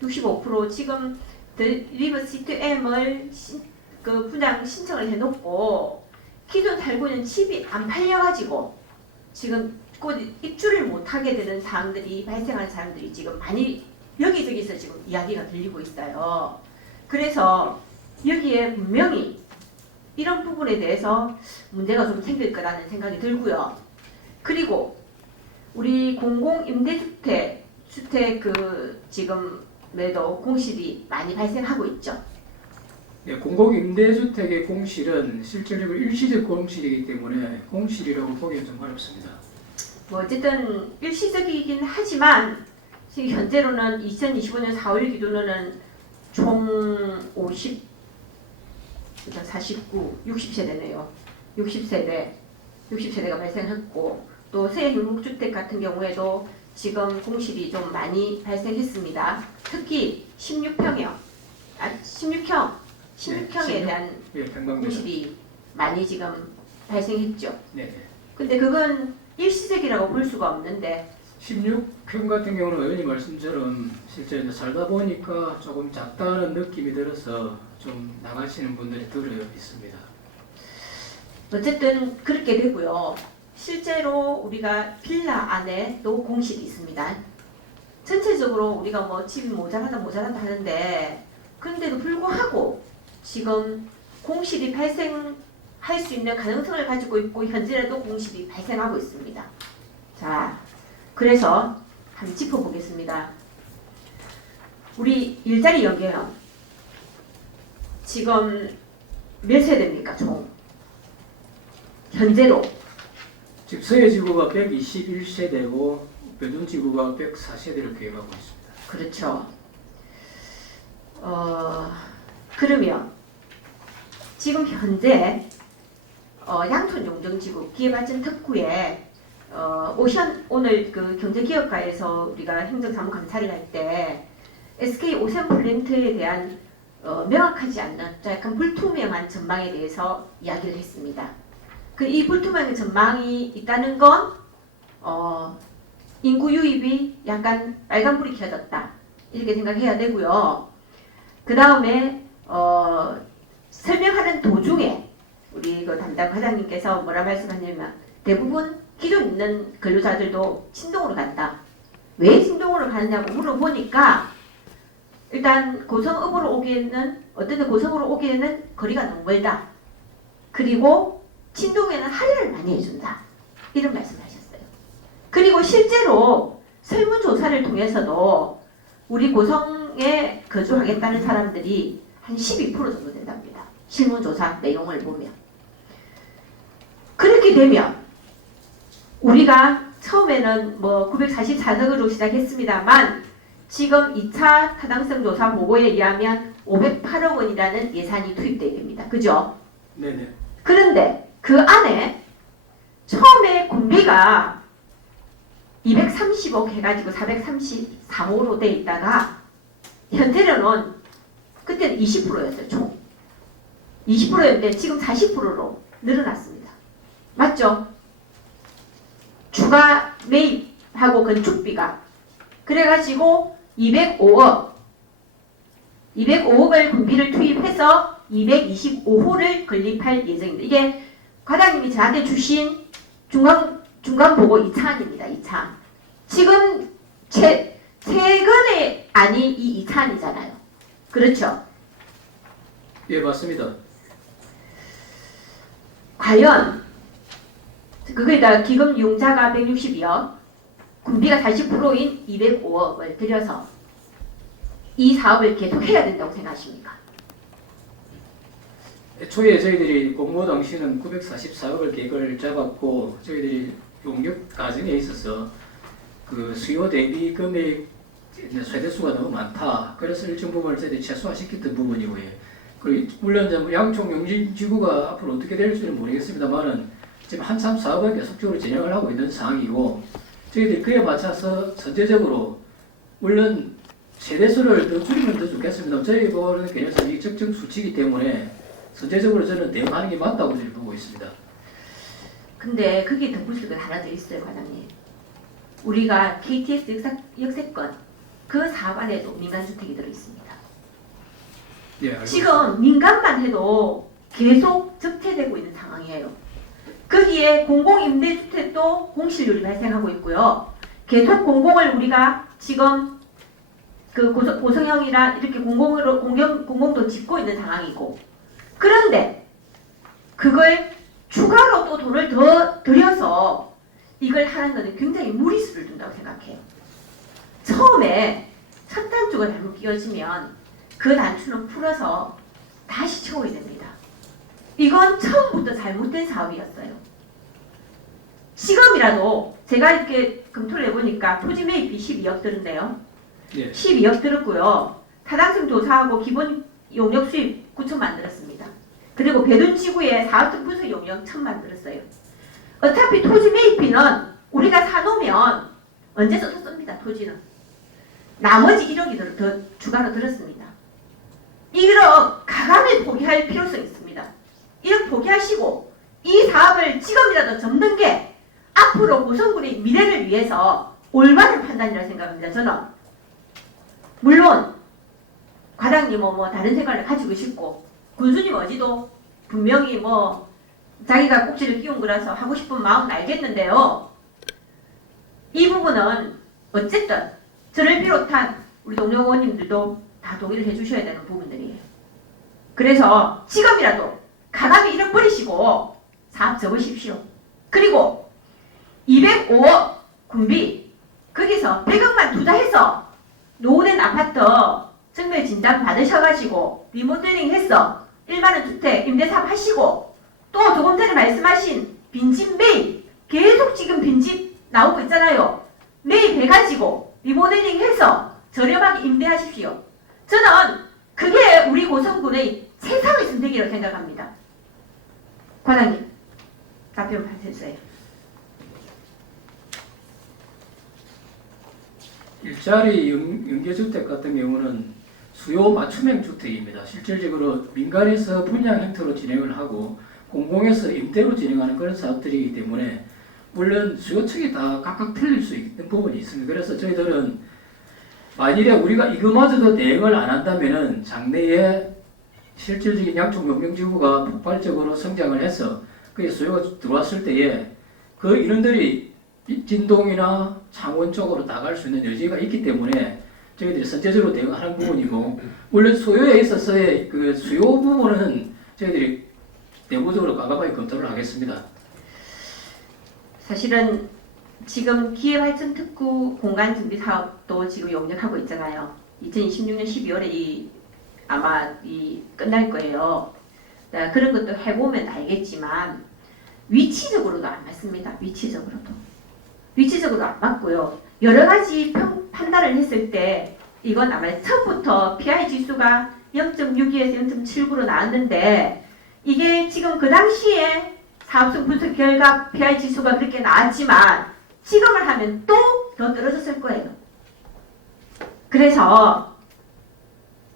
65% 지금 리버 시트 M을 그 분양 신청을 해놓고 기존 살고 있는 집이 안 팔려가지고 지금 곧 입주를 못하게 되는 사항들이 발생하는 사람들이 지금 많이 여기저기서 지금 이야기가 들리고 있어요. 그래서 여기에 분명히 이런 부분에 대해서 문제가 좀 생길 거라는 생각이 들고요. 그리고 우리 공공임대주택 그 지금에도 공실이 많이 발생하고 있죠. 네, 공공임대주택의 공실은 실질적으로 일시적 공실이기 때문에 공실이라고 보기는 좀 어렵습니다. 뭐 어쨌든 일시적이긴 하지만 지금 현재로는 2025년 4월 기준으로는 총 49, 60세대네요. 60세대가 발생했고 또 세입목주택 같은 경우에도 지금 공실이 좀 많이 발생했습니다. 특히 16평에 대한 예, 평방미터. 공실이 많이 지금 발생했죠. 네. 근데 그건 일시적이라고 볼 수가 없는데 16평 같은 경우는 의원님 말씀처럼 실제 이제 살다 보니까 조금 작다는 느낌이 들어서 좀 나가시는 분들이 들어 있습니다. 어쨌든 그렇게 되고요. 실제로 우리가 빌라 안에도 공실이 있습니다. 전체적으로 우리가 뭐 집이 모자라다 하는데 그런데도 불구하고 지금 공실이 발생할 수 있는 가능성을 가지고 있고 현재라도 공실이 발생하고 있습니다. 자, 그래서 한번 짚어보겠습니다. 우리 일자리 연계형 지금 몇 세대입니까 총? 현재로 즉 서해지구가 121세대고 변둔지구가 104세대를 계획하고 있습니다. 그렇죠. 그러면 지금 현재 양촌 용정지구 기회발전 특구에 오늘 그 경제기업가에서 우리가 행정사무 감사를 할 때 SK 오션 플랜트에 대한 명확하지 않는 약간 불투명한 전망에 대해서 이야기를 했습니다. 그 이 불투명한 전망이 있다는 건 인구 유입이 약간 빨간불이 켜졌다 이렇게 생각해야 되고요. 그 다음에 설명하는 도중에 우리 그 담당 과장님께서 뭐라 말씀하냐면 대부분 기존 있는 근로자들도 신동으로 간다. 왜 신동으로 가느냐고 물어보니까 일단 고성읍으로 오기에는 어떤 고성으로 오기에는 거리가 너무 멀다. 그리고 신동에는 할인을 많이 해준다. 이런 말씀을 하셨어요. 그리고 실제로 설문조사를 통해서도 우리 고성에 거주하겠다는 사람들이 한 12% 정도 된답니다. 실문조사 내용을 보면. 그렇게 되면 우리가 처음에는 뭐 944석으로 시작했습니다만 지금 2차 타당성 조사 보고에 의하면 508억 원이라는 예산이 투입되게 됩니다. 그죠? 네네. 그런데 그 안에 처음에 군비가 230억 해가지고 434호로 돼 있다가 현재로는 그때는 20%였어요. 총 20%였는데 지금 40%로 늘어났습니다. 맞죠? 추가 매입하고 건축비가 그래가지고 205억을 군비를 투입해서 225호를 건립할 예정입니다. 이게 과장님이 저한테 주신 중간보고 2차안입니다. 2차안. 지금 최근의 안이 이 2차안이잖아요. 그렇죠? 예, 맞습니다. 과연 그거에다 기금 이용자가 162억, 군비가 40%인 205억을 들여서 이 사업을 계속해야 된다고 생각하십니까? 애초에 저희들이 공모 당시는 944억을 계획을 잡았고 저희들이 용역 과정에 있어서 그 수요 대비 금액 세대수가 너무 많다. 그래서 일정 부분을 저희들이 최소화시켰던 부분이고요. 그리고 물론 양총 용진지구가 앞으로 어떻게 될지는 모르겠습니다만은 지금 한참 사업을 계속적으로 진행을 하고 있는 상황이고 저희들이 그에 맞춰서 선제적으로 물론 세대수를 더 줄이면 더 좋겠습니다. 저희 보는 개념상 이 적정 수치이기 때문에 선제적으로 저는 대응하는 게 맞다고 저는 보고 있습니다. 근데 그게 덧붙일 건 하나 더 있어요, 과장님. 우리가 KTX 역세권 그 사업 안에도 민간주택이 들어있습니다. 예, 알고 지금 민간만 해도 계속 적체되고 있는 상황이에요. 거기에 공공임대주택도 공실률이 발생하고 있고요. 계속 공공을 우리가 지금 그 고성형이나 이렇게 공공도 짓고 있는 상황이고, 그런데 그걸 추가로 또 돈을 더 들여서 이걸 하는 것은 굉장히 무리수를 둔다고 생각해요. 처음에 첫 단추가 잘못 끼워지면 그 단추는 풀어서 다시 채워야 됩니다. 이건 처음부터 잘못된 사업이었어요. 지금이라도 제가 이렇게 검토를 해보니까 토지 매입비 12억 들은데요. 예. 12억 들었고요. 타당성 조사하고 기본 용역 수입 9천만 들었습니다. 그리고 배둔지구에 사업적 분석 용역 1,000만 들었어요. 어차피 토지 매입비는 우리가 사놓으면 언제 써도 씁니다. 토지는. 나머지 1억이 더 추가로 들었습니다. 1억 가감히 포기할 필요성이 있습니다. 1억 포기하시고 이 사업을 지금이라도 접는 게 앞으로 고성군의 미래를 위해서 올바른 판단이라고 생각합니다. 저는. 물론 과장님은 뭐 다른 생각을 가지고 싶고 군수님 어지도 분명히 뭐 자기가 꼭지를 끼운 거라서 하고 싶은 마음은 알겠는데요. 이 부분은 어쨌든 저를 비롯한 우리 동료 의원님들도 다 동의를 해주셔야 되는 부분들이에요. 그래서 지금이라도 가감히 1억 버리시고 사업 접으십시오. 그리고 205억 군비 거기서 100억만 투자해서 노후된 아파트 정밀 진단 받으셔가지고 리모델링 해서 1만원 주택 임대사업 하시고, 또 조금 전에 말씀하신 빈집 매입 계속 지금 빈집 나오고 있잖아요. 매입해가지고 리모델링 해서 저렴하게 임대하십시오. 저는 그게 우리 고성군의 최상의 선택이라고 생각합니다. 과장님 답변 해주세요. 일자리 연계주택 같은 경우는 수요 맞춤형 주택입니다. 실질적으로 민간에서 분양 형태로 진행을 하고 공공에서 임대로 진행하는 그런 사업들이기 때문에 물론 수요 측이 다 각각 틀릴 수 있는 부분이 있습니다. 그래서 저희들은 만일에 우리가 이거마저도 대응을 안 한다면은 장래에 실질적인 양쪽 용역지구가 폭발적으로 성장을 해서 그게 수요가 들어왔을 때에 그 인원들이 진동이나 창원 쪽으로 나갈 수 있는 여지가 있기 때문에 저희들이 선제적으로 대응하는 부분이고, 물론 소요에 있어서의 그 수요 부분은 저희들이 내부적으로 과감하게 검토를 하겠습니다. 사실은 지금 기회발전특구 공간준비 사업도 지금 용역하고 있잖아요. 2026년 12월에 아마 끝날 거예요. 그런 것도 해보면 알겠지만 위치적으로도 안 맞습니다. 위치적으로 안 맞고요. 여러 가지 판단을 했을 때 이건 아마 처음부터 PI 지수가 0.62에서 0.79로 나왔는데, 이게 지금 그 당시에 사업성 분석 결과 PI 지수가 그렇게 나왔지만 지금을 하면 또 더 떨어졌을 거예요. 그래서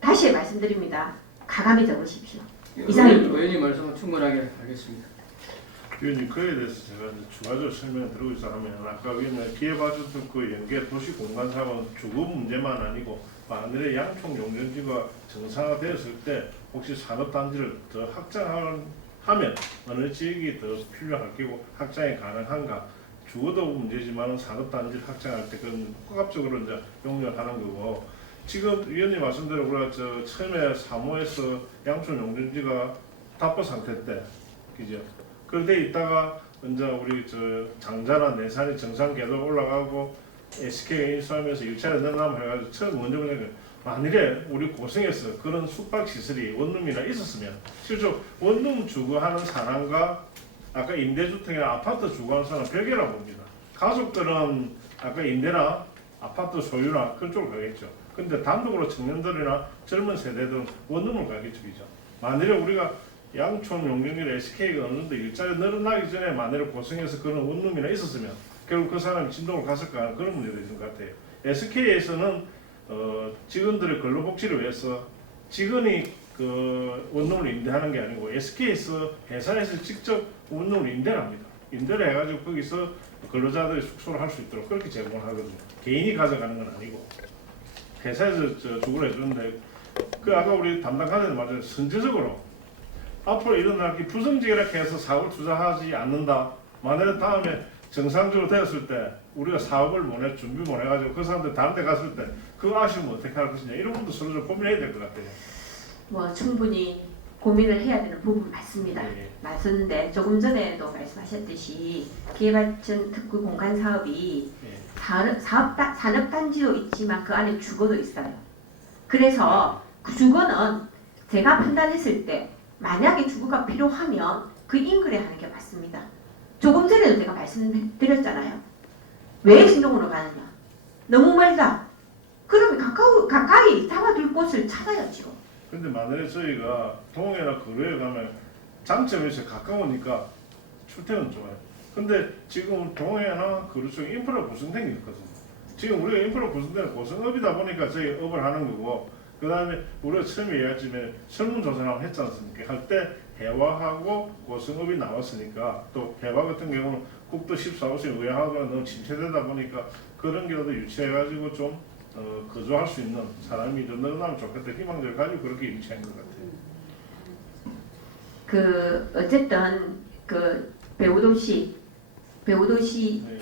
다시 말씀드립니다. 가감히 적으십시오. 이상입니다. 의원님 말씀은 충분하게 알겠습니다. 위원님, 그에 대해서 제가 이제 추가적으로 설명을 드리고 있어 하면, 아까 위원님 기회발전특구 연계 도시공간사업은 주거 문제만 아니고 만일에 양쪽 용적지가 정상화되었을 때 혹시 산업단지를 더 확장하면 어느 지역이 더 필요할 거고 확장이 가능한가, 주거도 문제지만 산업단지를 확장할 때 그런 복합적으로 이제 용역을 하는 거고, 지금 위원님 말씀대로 우리가 처음에 3호에서 양쪽 용적지가 답보 상태 때, 그죠? 그런데 있다가 먼저 우리 장자나 내산이 정상 궤도 올라가고 SK가 인수하면서 일차례 늘어나면 해가지고 처음 먼저 보니까 만일에 우리 고성에서 그런 숙박 시설이 원룸이나 있었으면 실제로 원룸 주거하는 사람과 아까 임대주택이나 아파트 주거하는 사람 별개라고 봅니다. 가족들은 아까 임대나 아파트 소유나 그런 쪽으로 가겠죠. 근데 단독으로 청년들이나 젊은 세대들은 원룸을 가겠죠. 만일에 우리가 양촌 용역이나 SK가 어느 정도 일자리 늘어나기 전에 만일에 고성에서 그런 원룸이나 있었으면 결국 그 사람이 진동을 갔을까 하는 그런 문제도 있는 것 같아요. SK에서는 직원들의 근로복지를 위해서 직원이 그 원룸을 임대하는 게 아니고 SK에서 회사에서 직접 원룸을 임대를 합니다. 임대를 해가지고 거기서 근로자들이 숙소를 할 수 있도록 그렇게 제공을 하거든요. 개인이 가져가는 건 아니고 회사에서 주거를 해주는데, 그 아까 우리 담당 과장님 말씀 선제적으로 앞으로 일어날 게 부정직이라고 해서 사업을 투자하지 않는다. 만약에 다음에 정상적으로 되었을 때 우리가 사업을 준비 못 해가지고 그 사람들 다른 데 갔을 때 그 아쉬움을 어떻게 할 것이냐 이런 것도 서로 좀 고민해야 될 것 같아요. 뭐 충분히 고민을 해야 되는 부분 맞습니다. 예. 맞는데 조금 전에도 말씀하셨듯이 기회발전 특구 공간 사업이 예. 산업단지도 있지만 그 안에 주거도 있어요. 그래서 그 주거는 제가 판단했을 때 만약에 주거가 필요하면 그 인근에 하는 게 맞습니다. 조금 전에도 제가 말씀드렸잖아요. 왜 신동으로 가느냐? 너무 멀다. 그러면 가까이 잡아둘 곳을 찾아야죠. 근데 만약에 저희가 동해나 거리에 가면 장점에서 가까우니까 출퇴근 좋아요. 근데 지금 동해나 거리 쪽에 인프라 구성된 게 있거든요. 지금 우리가 인프라 구성된 고성업이다 보니까 저희 업을 하는 거고 그 다음에 우리가 처음에 얘기했지만 설문조사를 했지 않습니까? 할 때 해화하고 고성업이 나왔으니까 또 해화 같은 경우는 국도 14호線외화가 너무 침체되다 보니까 그런 게라도 유치해가지고 좀 거주할 수 있는 사람이 좀 늘어나면 좋겠다 희망을 가지고 그렇게 유치한 것 같아요. 어쨌든 배우도시 네.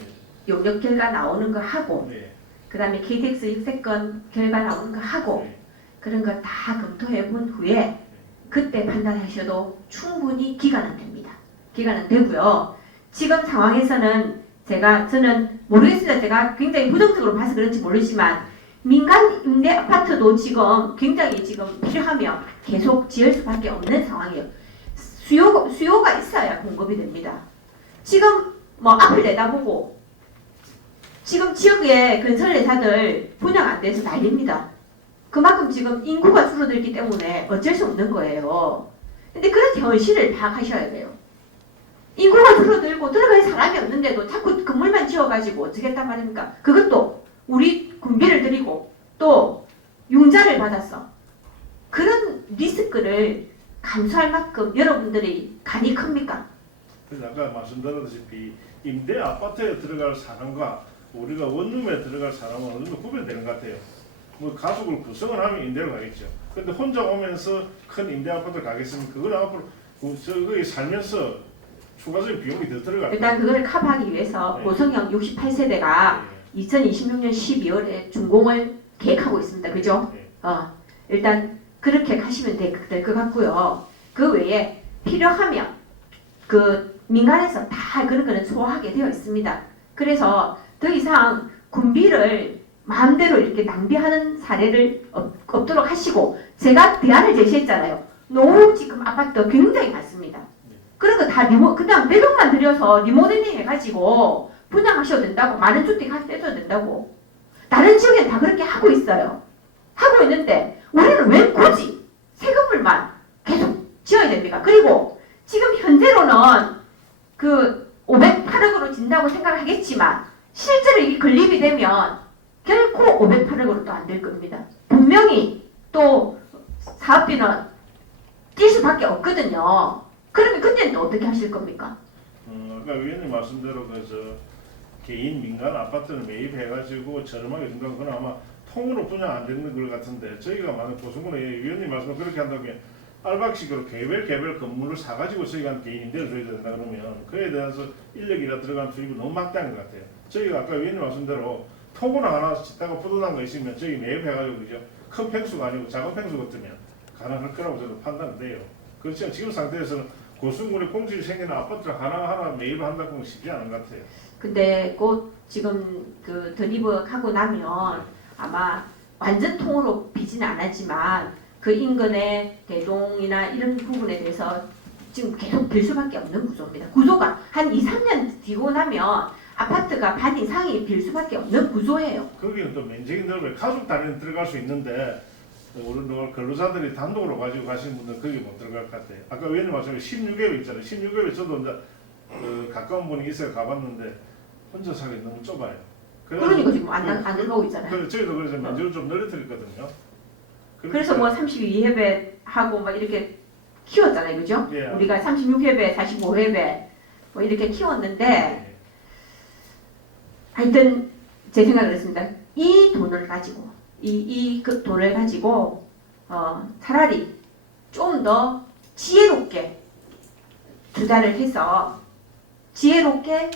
용역 결과 나오는 거 하고 네. 그다음에 KTX 역세권 결과 나오는 거 하고 네. 그런 거 다 검토해 본 후에 그때 판단하셔도 충분히 기간은 됩니다. 기간은 되고요. 지금 상황에서는 저는 모르겠습니다. 제가 굉장히 부정적으로 봐서 그런지 모르지만 민간 임대 아파트도 지금 굉장히 지금 필요하면 계속 지을 수밖에 없는 상황이에요. 수요가 있어야 공급이 됩니다. 지금 뭐 앞을 내다보고 지금 지역의 건설회사들 분양 안 돼서 난립니다. 그만큼 지금 인구가 줄어들기 때문에 어쩔 수 없는 거예요. 근데 그런 현실을 파악하셔야 돼요. 인구가 줄어들고 들어갈 사람이 없는데도 자꾸 건물만 지어가지고 어떻게 했단 말입니까? 그것도 우리 군비를 들이고 또 융자를 받았어. 그런 리스크를 감수할 만큼 여러분들이 간이 큽니까? 그래서 아까 말씀드렸다시피 임대 아파트에 들어갈 사람과 우리가 원룸에 들어갈 사람은 어느 정도 구별되는 것 같아요. 뭐 가족을 구성을 하면 임대로 가겠죠. 근데 혼자 오면서 큰 임대 아파트 가겠으면 그걸 앞으로 거기 살면서 추가적인 비용이 더 들어갈 일단 그걸 커버하기 위해서 네. 고성형 68세대가 2026년 12월에 준공을 계획하고 있습니다. 그죠? 네. 일단 그렇게 가시면 될 것 같고요. 그 외에 필요하면 그 민간에서 다 그런 거는 소화하게 되어 있습니다. 그래서 더 이상 군비를 마음대로 이렇게 낭비하는 사례를 없도록 하시고 제가 대안을 제시했잖아요. 노후 지금 아파트 굉장히 많습니다. 그런 거 다 그냥 내 돈만 들여서 리모델링 해가지고 분양하셔도 된다고 많은 주택 떼도 된다고 다른 지역엔 다 그렇게 하고 있어요. 하고 있는데 우리는 왜 굳이 새 건물만 계속 지어야 됩니까? 그리고 지금 현재로는 그 508억으로 진다고 생각하겠지만 실제로 이게 건립이 되면 결코 508억으로 또 안 될 겁니다. 분명히 또 사업비는 뛸 수밖에 없거든요. 그러면 그때는 또 어떻게 하실 겁니까? 아까 위원님 말씀대로 개인 민간 아파트를 매입해가지고 저렴하게 준다는 건 아마 통으로 분양 안 되는 것 같은데 저희가 만약 고성군에 위원님 말씀 그렇게 한다면 알박식으로 개별 건물을 사가지고 저희가 개인 임대를 줘야 된다 그러면 그에 대해서 인력이라 들어간 투입이 너무 막대한 것 같아요. 저희가 아까 위원님 말씀대로 통으로 하나 짓다가 부도난 거 있으면 저희 매입해가지고 그죠? 큰 팽수가 아니고 작은 팽수 같으면 가능할 거라고 저도 판단은 돼요. 그렇지만 지금 상태에서는 고성군에 공실이 생기는 아파트를 하나하나 매입을 한다는 건 쉽지 않은 것 같아요. 근데 곧 지금 그 드리브하고 나면 아마 완전 통으로 비지는 않았지만 그 인근의 대동이나 이런 부분에 대해서 지금 계속 빌 수밖에 없는 구조입니다. 구조가 한 2, 3년 뒤고 나면 아파트가 반 이상이 빌 수밖에 없는 구조예요. 거기는 또 면적이 넓어요. 가족 단위는 들어갈 수 있는데 우리 근로자들이 단독으로 가지고 가시는 분들은 거기 못 들어갈 것 같아요. 아까 위원님 말씀에 16개월 있잖아요. 16개월 저도 이제 가까운 분이 있어요. 가봤는데 혼자 살기 너무 좁아요. 그러니까 지금 안 들어가고 있잖아요. 저희도 그래서 면적을 좀 늘려드렸거든요. 그래서 뭐 32회배 하고 막 이렇게 키웠잖아요. 그죠? 예. 우리가 36회배, 45회배 뭐 이렇게 키웠는데 네. 하여튼 제 생각은 그렇습니다. 이 돈을 가지고 그 돈을 가지고 차라리 좀 더 지혜롭게 투자를 해서 지혜롭게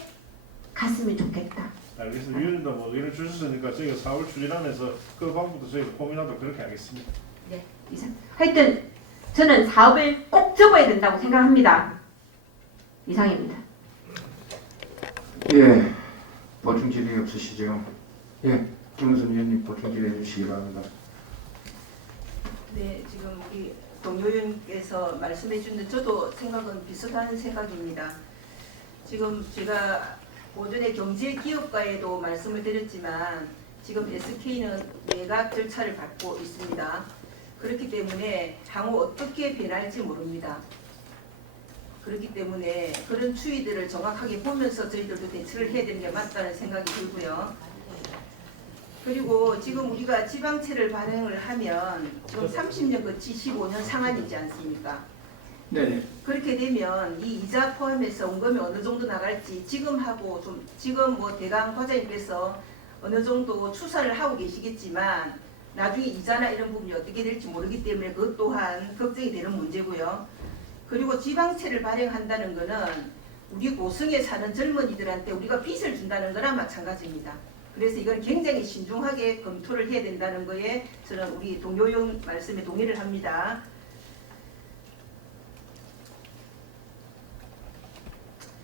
갔으면 좋겠다. 알겠습니다. 위원님도 뭐 의견을 주셨으니까 저희가 4월 추진하면서 그 방법도 저희가 고민하도록 그렇게 하겠습니다. 네, 이상. 하여튼 저는 사업을 꼭 접어야 된다고 생각합니다. 이상입니다. 예, 보충 질의 없으시죠? 예, 김은선 위원님 보충 질의 해주시기 바랍니다. 네, 지금 우리 동료님께서 말씀해 주는데 저도 생각은 비슷한 생각입니다. 지금 제가 오전에 경제기업과에도 말씀을 드렸지만 지금 SK는 매각 절차를 밟고 있습니다. 그렇기 때문에 향후 어떻게 변할지 모릅니다. 그렇기 때문에 그런 추이들을 정확하게 보면서 저희들도 대처를 해야 되는 게 맞다는 생각이 들고요. 그리고 지금 우리가 지방채를 발행을 하면 지금 30년 끝이 15년 상한이지 않습니까? 네네. 그렇게 되면 이 이자 포함해서 원금이 어느 정도 나갈지 지금하고 지금 뭐 대강 과장님께서 어느 정도 추산을 하고 계시겠지만 나중에 이자나 이런 부분이 어떻게 될지 모르기 때문에 그것 또한 걱정이 되는 문제고요. 그리고 지방채를 발행한다는 것은 우리 고성에 사는 젊은이들한테 우리가 빚을 준다는 거랑 마찬가지입니다. 그래서 이건 굉장히 신중하게 검토를 해야 된다는 거에 저는 우리 동료용 말씀에 동의를 합니다.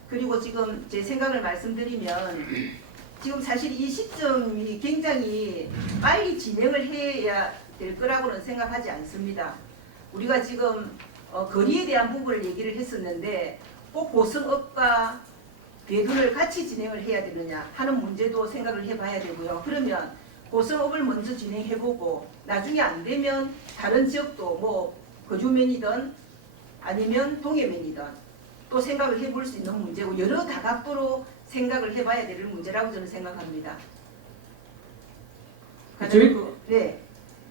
그리고 지금 제 생각을 말씀드리면 지금 사실 이 시점이 굉장히 빨리 진행을 해야 될 거라고는 생각하지 않습니다. 우리가 지금 거리에 대한 부분을 얘기를 했었는데 꼭 고성업과 배분을 같이 진행을 해야 되느냐 하는 문제도 생각을 해봐야 되고요. 그러면 고성업을 먼저 진행해보고 나중에 안 되면 다른 지역도 뭐 거주면이든 아니면 동해면이든 또 생각을 해볼 수 있는 문제고 여러 다각도로 생각을 해봐야 될 문제라고 저는 생각합니다. 네.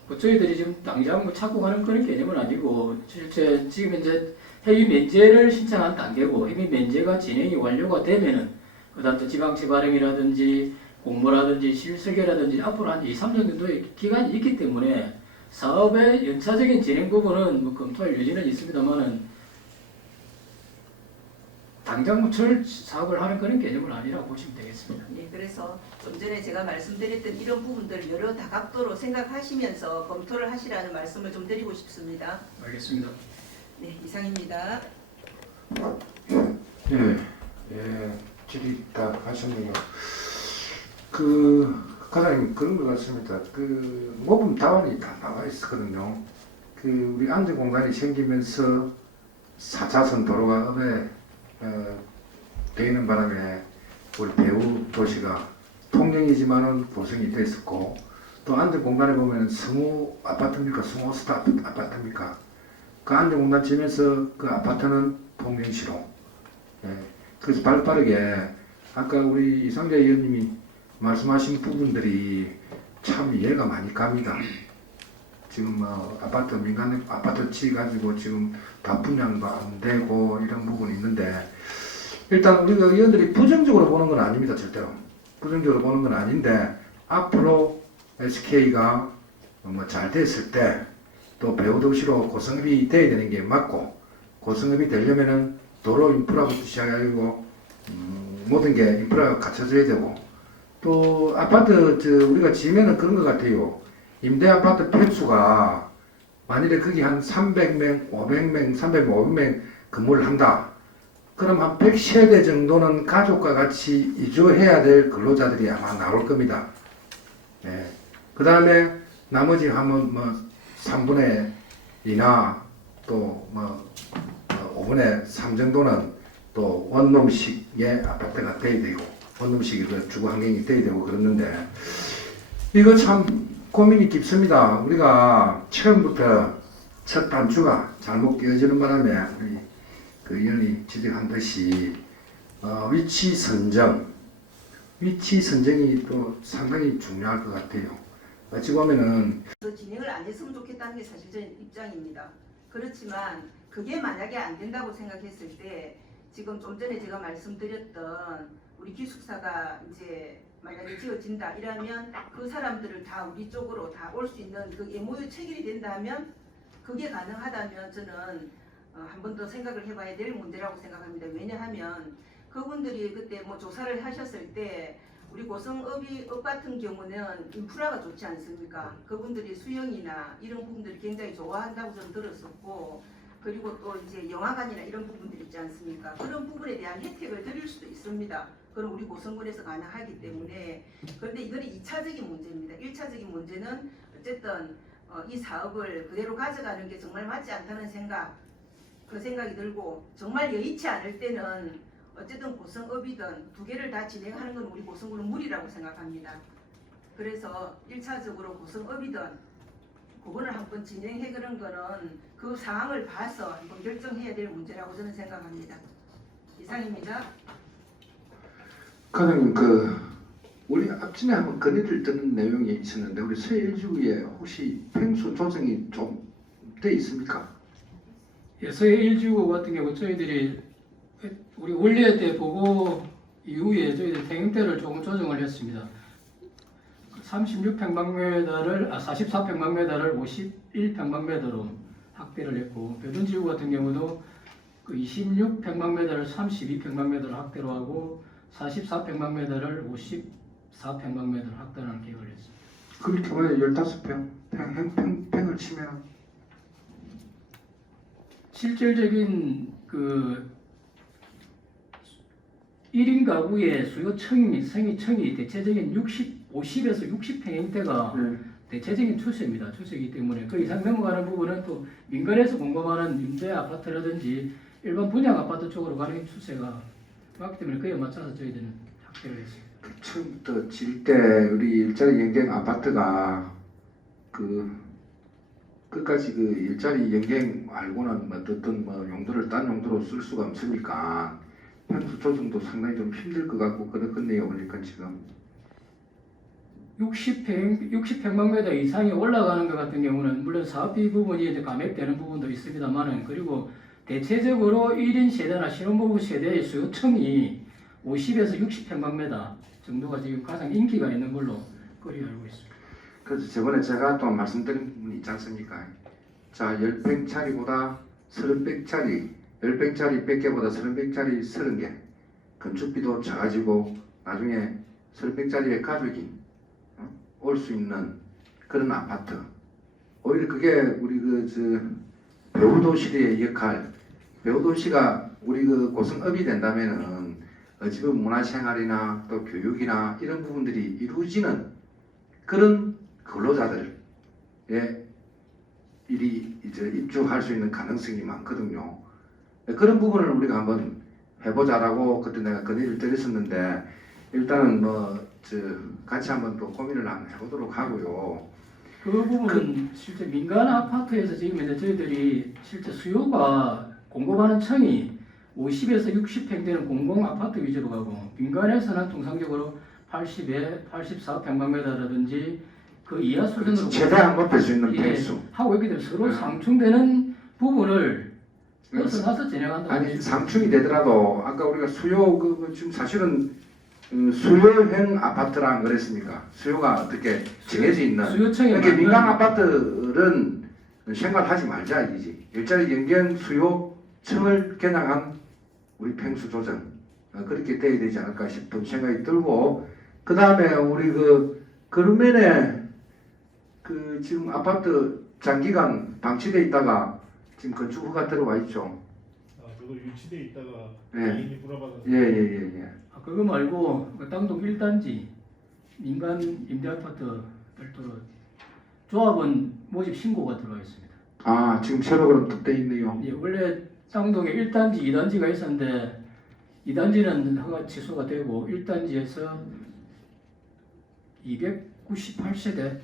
뭐 저희들이 지금 당장 뭐 찾고 가는 그런 개념은 아니고 실제 지금 이제 회의 면제를 신청한 단계고 회의 면제가 진행이 완료가 되면은 그다음 또 지방채 발행이라든지 공모라든지 실설계라든지 앞으로 한 2, 3년 정도의 기간이 있기 때문에 사업의 연차적인 진행 부분은 뭐 검토할 여지는 있습니다만은 당장 뭐철 사업을 하는 그런 개념은 아니라고 보시면 되겠습니다. 예, 그래서 좀 전에 제가 말씀드렸던 이런 부분들 여러 다각도로 생각하시면서 검토를 하시라는 말씀을 좀 드리고 싶습니다. 알겠습니다. 네, 이상입니다. 예, 질의 다 하셨네요. 과장님 그런 것 같습니다. 모금 다원이 다 나와 있었거든요. 우리 안전 공간이 생기면서 4차선 도로가 업에 되는 바람에 우리 배후 도시가 통영이지만은 고성이 됐었고 또 안전 공간에 보면 성우 아파트입니까? 성우 스타 아파트입니까? 그 안전 공간 지면서 그 아파트는 통영시로. 그래서 빠르게 아까 우리 이상재 의원님이 말씀하신 부분들이 참 이해가 많이 갑니다. 지금 아파트 민간 아파트 치 가지고 지금 다 분양도 안 되고 이런 부분이 있는데 일단 우리가 의원들이 부정적으로 보는 건 아닙니다. 절대로 부정적으로 보는 건 아닌데 앞으로 SK가 뭐 잘 됐을 때 또 배후도시로 고성업이 돼야 되는 게 맞고 고성업이 되려면은 도로 인프라부터 시작해가지고 모든 게 인프라가 갖춰져야 되고 또 아파트 우리가 지으면은 그런 것 같아요. 임대 아파트 평수가 만일에 거기 한 300명, 500명, 300명, 500명 근무를 한다. 그럼 한 100세대 정도는 가족과 같이 이주해야 될 근로자들이 아마 나올 겁니다. 네. 그 다음에 나머지 하면 뭐 3분의 2나 또 뭐 5분의 3 정도는 또 원룸식의 아파트가 돼야 되고 원룸식의 그 주거 환경이 돼야 되고 그러는데 이거 참 고민이 깊습니다. 우리가 처음부터 첫 단추가 잘못 끼어지는 바람에 우리 그 의원이 지적한 듯이 위치 선정이 또 상당히 중요할 것 같아요. 어찌 보면은 더 진행을 안 했으면 좋겠다는 게 사실 제 입장입니다. 그렇지만 그게 만약에 안 된다고 생각했을 때 지금 좀 전에 제가 말씀드렸던 우리 기숙사가 이제 만약에 지어진다 이러면 그 사람들을 다 우리 쪽으로 다 올 수 있는 그 MOU 체결이 된다면 그게 가능하다면 저는 한 번 더 생각을 해봐야 될 문제라고 생각합니다. 왜냐하면 그분들이 그때 뭐 조사를 하셨을 때 우리 고성읍 같은 경우는 인프라가 좋지 않습니까? 그분들이 수영이나 이런 부분들이 굉장히 좋아한다고 저는 들었었고, 그리고 또 이제 영화관이나 이런 부분들 있지 않습니까? 그런 부분에 대한 혜택을 드릴 수도 있습니다. 그럼 우리 고성군에서 가능하기 때문에. 그런데 이거는 2차적인 문제입니다. 1차적인 문제는 어쨌든 이 사업을 그대로 가져가는 게 정말 맞지 않다는 생각, 그 생각이 들고, 정말 여의치 않을 때는 어쨌든 고성읍이든 두 개를 다 진행하는 건 우리 고성군은 무리라고 생각합니다. 그래서 1차적으로 고성읍이든 그거를 한번 진행해 그런 거는 그 상황을 봐서 한번 결정해야 될 문제라고 저는 생각합니다. 이상입니다. 과장님, 우리 앞전에 한번 건의를 드는 내용이 있었는데 우리 서해일주에 혹시 팽수 조정이 좀 돼 있습니까? 예, 서해 1지구 같은 경우 저희들이 우리 원래 때 보고 이후에 저희들 대응대를 조금 조정을 했습니다. 36평방미터를 44평방미터를 51평방미터로 확대를 했고, 배둔지구 같은 경우도 그 26평방미터를 32평방미터로 확대로 하고 44평방미터를 54평방미터로 확대하는 계획을 했습니다. 그렇게 보면 15평, 팽을 치면 실질적인 그 1인 가구의 수요층이 생이층이 대체적인 50에서 60평형대가 네. 대체적인 추세입니다. 추세이기 때문에 그 이상 넘어가는 부분은 또 민간에서 공급하는 임대 아파트라든지 일반 분양 아파트 쪽으로 가는 추세가 맞기 때문에 그에 맞춰서 저희들은 확대를 했습니다. 처음부터 질 때 우리 일자리 연경 아파트가 끝까지 그 일자리 연경 말고는 뭐 어떤 뭐 용도를 딴 용도로 쓸 수가 없으니까 평수 조정도 상당히 좀 힘들 것 같고 그렇겠네요. 보니까 지금 60평방미터 이상이 올라가는 것 같은 경우는 물론 사업비 부분이 이제 감액되는 부분도 있습니다만은, 그리고 대체적으로 1인 세대나 신혼부부 세대의 수요층이 50에서 60평방미터 정도가 지금 가장 인기가 있는 걸로 그리 알고 있습니다. 그래서 저번에 제가 또 말씀드린 부분이 있지 않습니까? 자, 10평짜리보다 30평짜리 10평짜리 100개보다 30평짜리 30개 건축비도 작아지고 나중에 30평짜리의 가족이 올 수 있는 그런 아파트. 오히려 그게 우리 배우도시의 역할, 배우도시가 우리 고성읍이 된다면은 어찌보면 문화생활이나 또 교육이나 이런 부분들이 이루어지는 그런 근로자들의 일이 이제 입주할 수 있는 가능성이 많거든요. 그런 부분을 우리가 한번 해보자라고 그때 내가 건의를 드렸었는데, 일단은 같이 한번 또 고민을 한번 해보도록 하고요. 그 부분은 실제 민간 아파트에서 지금 이제 저희들이 실제 수요가 공급하는 층이 50에서 60평대는 공공 아파트 위주로 가고, 민간에서는 통상적으로 80에 84평방미터라든지 그 이하 수준으로 최대한 높일 수 있는 평수. 하고 있기 때문에 서로 상충되는 부분을 벗어나서 진행한다. 아니 상충이 되더라도 아까 우리가 수요 지금 사실은 수요형 아파트랑 그랬습니까? 수요가 어떻게 정해져 있는. 수요층에 이렇게 민간 아파트는 생활하지 말자 이지. 일자리 연경 수요층을 겨냥한 우리 평수 조정 그렇게 돼야 되지 않을까 싶은 생각이 들고, 그 다음에 우리 그러면에 지금 아파트 장기간 방치돼 있다가 지금 건축 허가 들어와 있죠. 그거 유치돼 있다가 네. 개인이 불어받아서 예. 그거 말고 그 땅동 1단지 민간 임대아파트 별도로 조합은 모집 신고가 들어와 있습니다. 아 지금 새로 그럼 돼 있네요. 예, 원래 땅동에 1단지, 2단지가 있었는데 2단지는 허가 취소가 되고 1단지에서 298세대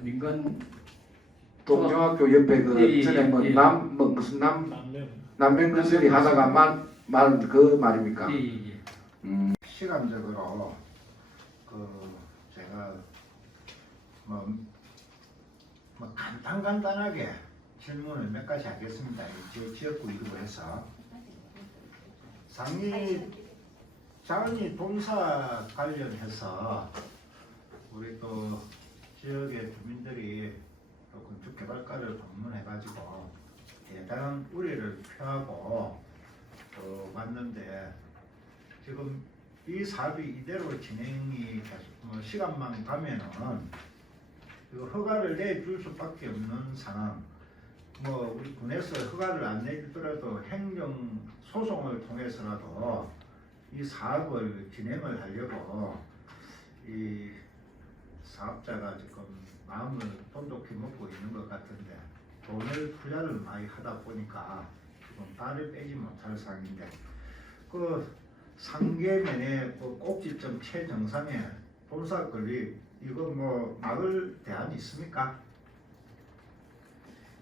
민간 동영학교 옆에 전에 무슨 남명 건설이 하다가 말 그 말입니까? 예. 시간적으로 제가 뭐 간단하게 질문을 몇 가지 하겠습니다. 제 지역구 이루고 해서 장이 본사 관련해서 우리 또 지역의 주민들이 또 건축개발과를 방문해가지고 대단한 우려를 표하고 왔는데 지금 이 사업이 이대로 진행이 계속 시간만 가면은 그 허가를 내줄 수밖에 없는 상황. 우리 군에서 허가를 안 내주더라도 행정 소송을 통해서라도 이 사업을 진행을 하려고 이 사업자가 지금 마음을 돈독히 먹고 있는 것 같은데 돈을 투자를 많이 하다 보니까 지금 발을 빼지 못할 상황인데 그 상계면의 그 꼭지점 최정상에 돌사 건립 이거 막을 대안이 있습니까?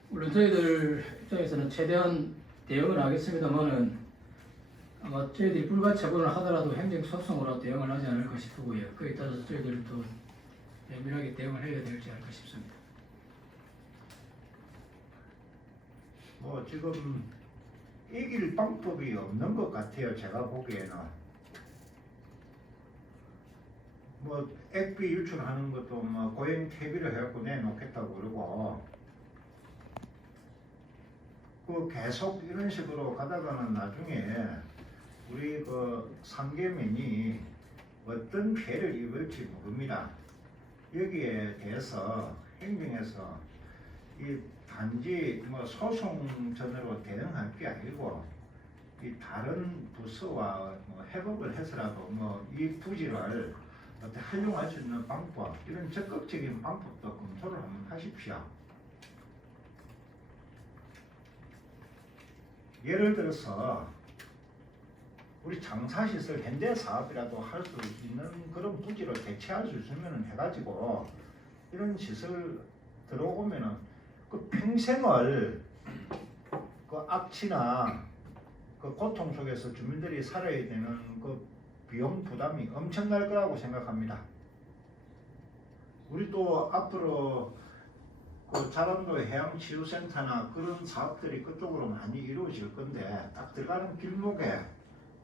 물론 저희들 입장에서는 최대한 대응을 하겠습니다만은 아마 저희들이 불가처분을 하더라도 행정소송으로 대응을 하지 않을까 싶고요. 그에 따라서 저희들도 면밀하게 대응을 해야 될지 않을까 싶습니다. 지금 이길 방법이 없는 것 같아요. 제가 보기에는 액비 유출하는 것도 고행 퇴비를 해갖고 내놓겠다고 그러고 계속 이런 식으로 가다가는 나중에 우리 상계면이 어떤 피해를 입을지 모릅니다. 여기에 대해서 행정에서 이 단지 소송전으로 대응할 게 아니고 이 다른 부서와 협업을 해서라도 이 부지를 어떻게 활용할 수 있는 방법 이런 적극적인 방법도 검토를 한번 하십시오. 예를 들어서 우리 장사시설 현대사업이라도 할 수 있는 그런 부지를 대체할 수 있으면 해가지고 이런 시설 들어오면은 그 평생을 그 악취나 그 고통 속에서 주민들이 살아야 되는 그 비용 부담이 엄청날 거라고 생각합니다. 우리 또 앞으로 그 자람도 해양치유센터나 그런 사업들이 그쪽으로 많이 이루어질 건데 딱 들어가는 길목에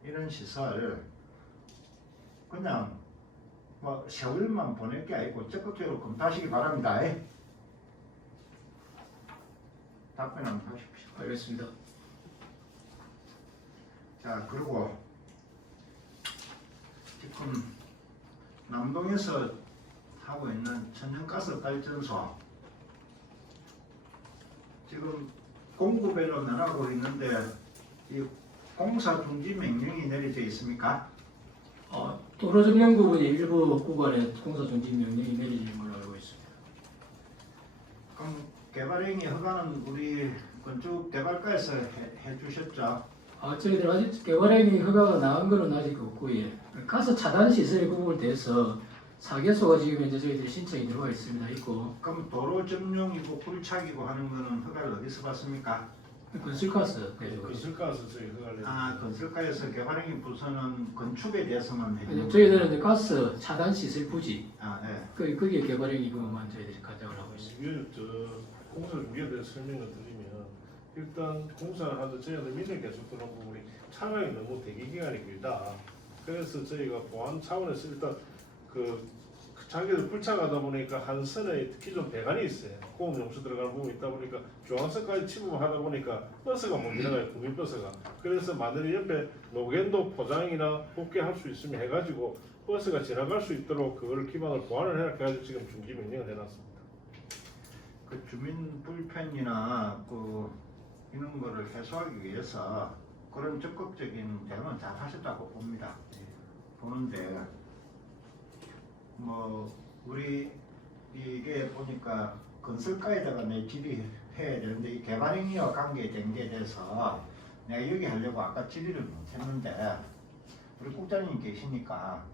이런 시설 그냥 세월만 보낼 게 아니고 적극적으로 검토하시기 바랍니다. 답변 한번 하십시오. 알겠습니다. 자, 그리고 지금 남동에서 하고 있는 천연가스 발전소 지금 공급별로 나가고 있는데 이 공사 중지 명령이 내려져 있습니까? 도로 점령 부분이 일부 구간에 공사 중지 명령이 내려진 걸로 알고 있습니다. 그럼 개발행위 허가는 우리 건축 개발과에서 해주셨죠? 저희들 아직 개발행위 허가가 나온 거는 아직 없고요. 가스 차단 시설 부분에 대해서 4개소가 지금 현재 저희들이 신청이 들어와 있고 그럼 도로 점용이고 불착이고 하는 거는 허가를 어디서 받습니까? 건설가스 가지고 있습니다. 건설가서 저희 허가를 건설과에서 개발행위 부서는 건축에 대해서만 해주는 저희들은 이제 가스 차단 시설 부지 네. 거기에 개발행위 그것만 저희들이 가져을 하고 있습니다. 공사 중개에 대해서 설명을 드리면 일단 공사를 하는데 저희들 민을 계속 들어온 부분이 차량이 너무 대기 기간이 길다. 그래서 저희가 보안 차원에서 일단 자기들 불착하다 보니까 한 선에 기존 배관이 있어요. 고급 용수 들어가는 부분이 있다 보니까 중앙선까지 침범하다 보니까 버스가 못 지나가요. 국민버스가. 그래서 만약에 옆에 노견도 포장이나 복귀할 수 있으면 해가지고 버스가 지나갈 수 있도록 그거를 기반으로 보완을 해가지고 지금 중지 명령을 해놨습니다. 그 주민 불편이나 이런 거를 해소하기 위해서 그런 적극적인 대응은 잘 하셨다고 봅니다. 보는데 우리 이게 보니까 건설가에다가 내 질의해야 되는데 이 개발행위와 관계된 게 돼서 내가 여기 하려고 아까 질의를 못했는데 우리 국장님 계시니까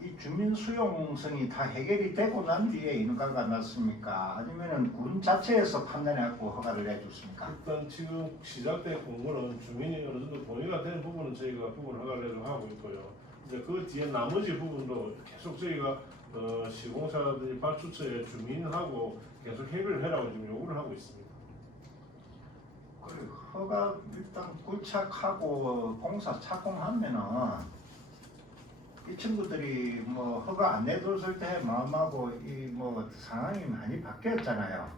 이 주민 수용성이 다 해결이 되고 난 뒤에 인가가 났습니까? 아니면은 군 자체에서 판단해갖고 허가를 내줬습니까? 일단 지금 시작된 공고는 주민이 어느 정도 동의가 되는 부분은 저희가 부분 허가를 하고 있고요. 이제 그 뒤에 나머지 부분도 계속 저희가 시공사들이 발주처에 주민하고 계속 협의를 해라고 지금 요구를 하고 있습니다. 그리고 허가 일단 굴착하고 공사 착공하면은 이 친구들이 허가 안 내줬을 때 마음하고 상황이 많이 바뀌었잖아요.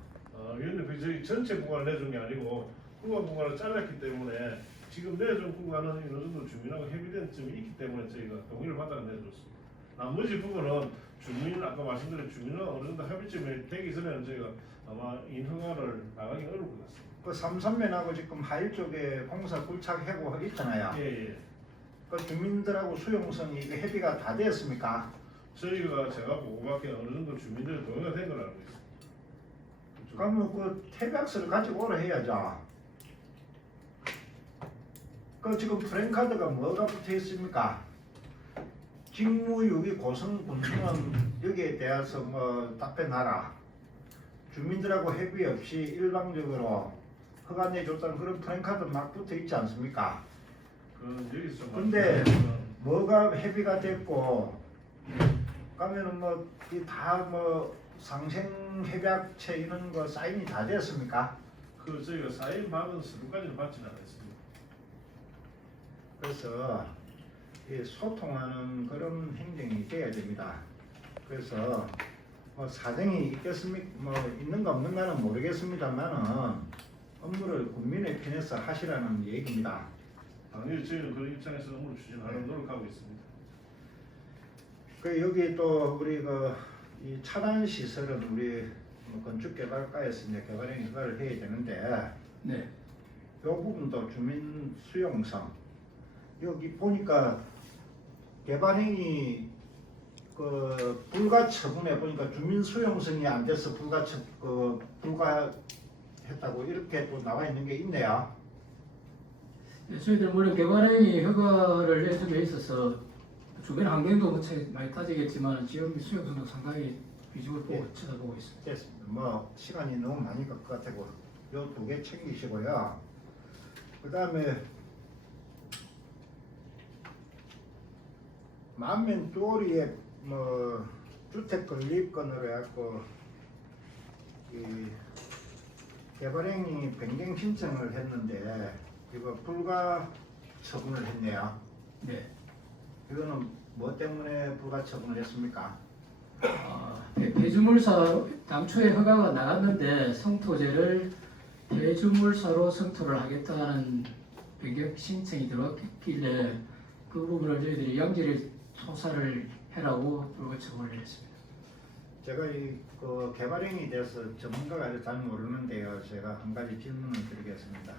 위원님 저희 전체 부관을 내준 게 아니고 구간을 잘랐기 때문에 지금 내준 구간은 어느 정도 주민하고 협의된 점이 있기 때문에 저희가 동의를 받아 내줬습니다. 나머지 부분은 주민 아까 말씀드린 주민은 어느 정도 합의점이 되기 전에는 저희가 아마 인허가를 나가기 어려울 것 같습니다. 그 삼선면하고 지금 하일 쪽에 공사 굴착 해고 있잖아요. 예. 그 주민들하고 수용성이 이게 협의가 다 되었습니까? 저희가 제가 보고밖에 어느 정도 주민들이 동의가 된 걸 알고 있습니다. 그러면 그 태백서를 가지고 오라 해야죠. 그 지금 프랜카드가 뭐가 붙어 있습니까? 직무유기 고성군수는 여기에 대해서 뭐 답변하라. 주민들하고 협의 없이 일방적으로 허가 내줬다는 그런 프랜카드 막 붙어 있지 않습니까? 그 여기서 좀 근데 뭐가 협의가 됐고 가면은 뭐 다 뭐 상생 협약체 이런 거 사인이 다 됐습니까? 그 저희가 사인 받은 서류까지는 받지는 않았습니다. 그래서 이 소통하는 그런 행정이 돼야 됩니다. 그래서 뭐 사정이 있겠습니까? 뭐 있는가 없는가는 모르겠습니다만은 업무를 국민의 편에서 하시라는 얘기입니다. 당연히 저희는 그런 입장에서 업무를 추진하는 노력하고 있습니다. 그 여기 또 우리 그 이 차단 시설은 우리 뭐 건축개발과에서 이제 개발행 허가를 해야 되는데 네. 이 부분도 주민 수용성 여기 보니까 개발행위 그 불가 처분에 보니까 주민 수용성이 안 돼서 불가했다고 이렇게 또 나와 있는 게 있네요. 네, 저희들 물론 개발행위 허가를 내줌에 있어서 주변 환경도 많이 따지겠지만 지역 수용성도 상당히 비중을 보고 쳐다보고 있습니다. 됐습니다. 뭐 시간이 너무 많이 갈 것 같고 요 두 개 챙기시고요. 그 다음에 만면도리에 뭐 주택 건립권으로 해갖고 이 개발행위 변경 신청을 했는데 이거 불가 처분을 했네요. 네. 이거는 뭐 때문에 불가 처분을 했습니까? 폐주물사 당초에 허가가 나갔는데 성토제를 폐주물사로 성토를 하겠다는 변경 신청이 들어왔길래 그 부분을 저희들이 양지를 조사를 해라고 불가 처분을 했습니다. 제가 그 개발행위에 대해서 전문가가 잘 모르는데요. 제가 한 가지 질문을 드리겠습니다.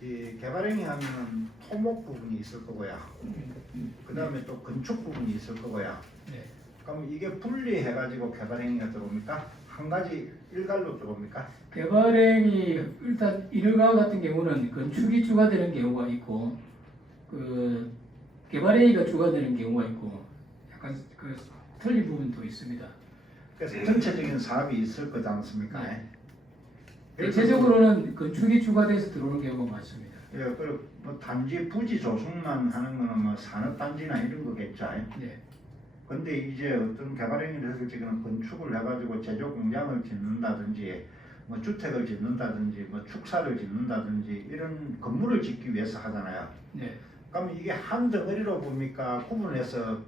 이 개발행위 하면 토목 부분이 있을 거고요. 그 다음에 또 건축 부분이 있을 거고요. 네. 그럼 이게 분리해가지고 개발행위가 들어옵니까? 한 가지 일괄로 들어옵니까? 개발행위 일단 인허가 같은 경우는 건축이 주가 되는 경우가 있고 그 개발행위가 주가 되는 경우가 있고 약간 그 틀린 부분도 있습니다. 그래서 전체적인 사업이 있을 거지 않습니까? 네. 대체적으로는 건축이 주가 돼서 들어오는 경우가 많습니다. 예, 그리고 뭐 단지 부지 조성만 하는 거는 뭐 산업단지나 이런 거겠죠. 네. 근데 이제 어떤 개발행위를 해서 지금 건축을 해가지고 제조 공장을 짓는다든지 뭐 주택을 짓는다든지 뭐 축사를 짓는다든지 이런 건물을 짓기 위해서 하잖아요. 네. 그럼 이게 한 덩어리로 봅니까? 구분해서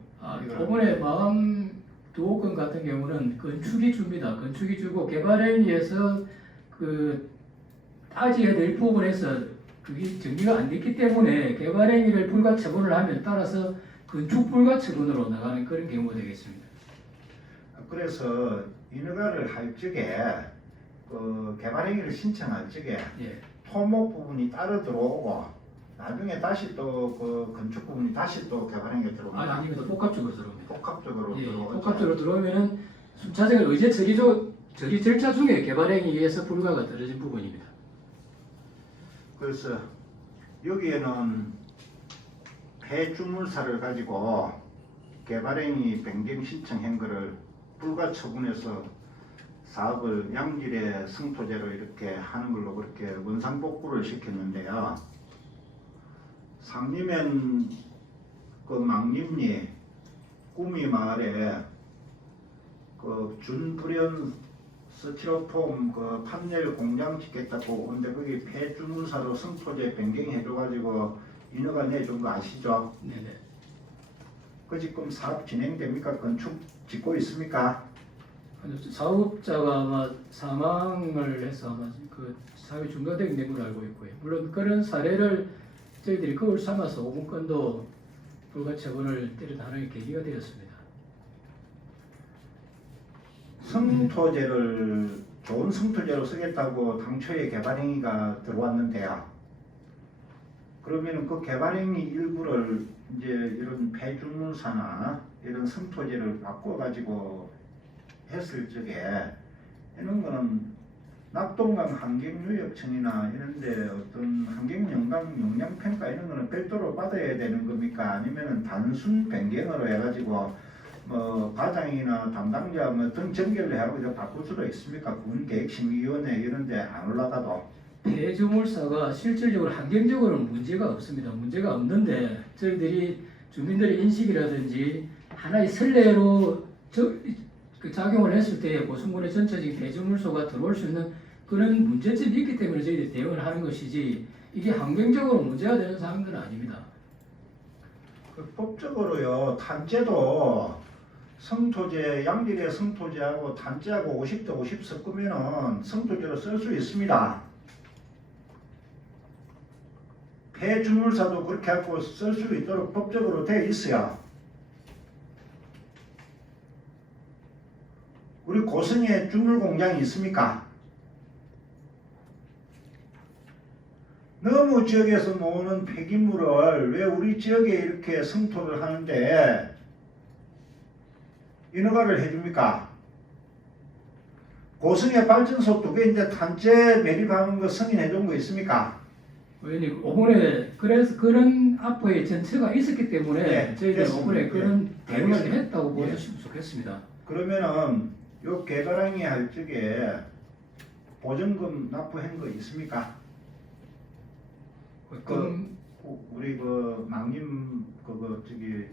이번에 마음 도어권 같은 경우는 건축이 줍니다. 건축이 주고 개발행위에서 그 따져야 될 부분에서 그게 정리가 안 됐기 때문에 개발행위를 불가 처분을 하면 따라서 건축 불가 처분으로 나가는 그런 경우가 되겠습니다. 그래서 인허가를 할 적에 그 개발행위를 신청할 적에 예. 토목 부분이 따로 들어오고 나중에 다시 또 그 건축 부분이 다시 또 개발행위에 들어옵니다. 아닙니다. 복합적으로 들어옵니다. 복합적으로 예, 들어오죠. 복합적으로 들어오면은 순차적인 의제 처리 절차 중에 개발행위에서 불가가 떨어진 부분입니다. 그래서 여기에는 폐주물사를 가지고 개발행위 변경 신청한 거를 불가 처분해서 사업을 양질의 성토제로 이렇게 하는 걸로 그렇게 원상복구를 시켰는데요. 상림엔 그 망림리 구미 마을에 그 준불연 스티로폼 그 판넬 공장 짓겠다고 근데 거기 폐주물사로 성토제 변경해줘가지고 인허가 내준 거 아시죠? 네네. 그 지금 사업 진행됩니까? 건축 짓고 있습니까? 사업자가 아마 사망을 해서 아마 그 사업이 중단되게 된 걸로 알고 있고요. 물론 그런 사례를 저희들이 그걸 삼아서 5분 건도 불가처분을 때려나가는 계기가 되었습니다. 성토제를 좋은 성토제로 쓰겠다고 당초에 개발행위가 들어왔는데요. 그러면 그 개발행위 일부를 이제 이런 폐주물사나 이런 성토제를 바꿔가지고 했을 적에 이런 거는 낙동강 환경유역청이나 이런데 어떤 환경영향 용량평가 이런 거는 별도로 받아야 되는 겁니까? 아니면은 단순 변경으로 해가지고 뭐 과장이나 담당자 뭐 등 전결을 하고 이제 바꿀 수도 있습니까? 군계획심의위원회 이런데 안 올라가도. 폐주물사가 실질적으로 환경적으로는 문제가 없습니다. 문제가 없는데 저희들이 주민들의 인식이라든지 하나의 선례로 그 작용을 했을 때 고성군의 전체적인 폐주물소가 들어올 수 있는 그런 문제점이 있기 때문에 저희들이 대응을 하는 것이지 이게 환경적으로 문제가 되는 사항들은 아닙니다. 그 법적으로요 단제도 성토제 양질의 성토제하고 단제하고 50대 50 섞으면은 성토제로 쓸 수 있습니다. 폐주물사도 그렇게 하고 쓸 수 있도록 법적으로 되어 있어요. 우리 고성에 주물공장이 있습니까? 너무 지역에서 나오는 폐기물을 왜 우리 지역에 이렇게 성토를 하는데 인허가를 해줍니까? 고성에 발전소 2개인데 단체 매립하는 거 승인해준 거 있습니까? 의원님, 5번에 그래서 그런 앞에 전체가 있었기 때문에 네, 저희들 됐습니다. 5번에 그런 네, 대응을 알겠습니다. 했다고 네. 보여주시면 좋겠습니다. 그러면은 요 개발행위 할 적에 보증금 납부한 거 있습니까? 그럼 우리 그 망님 그거 저기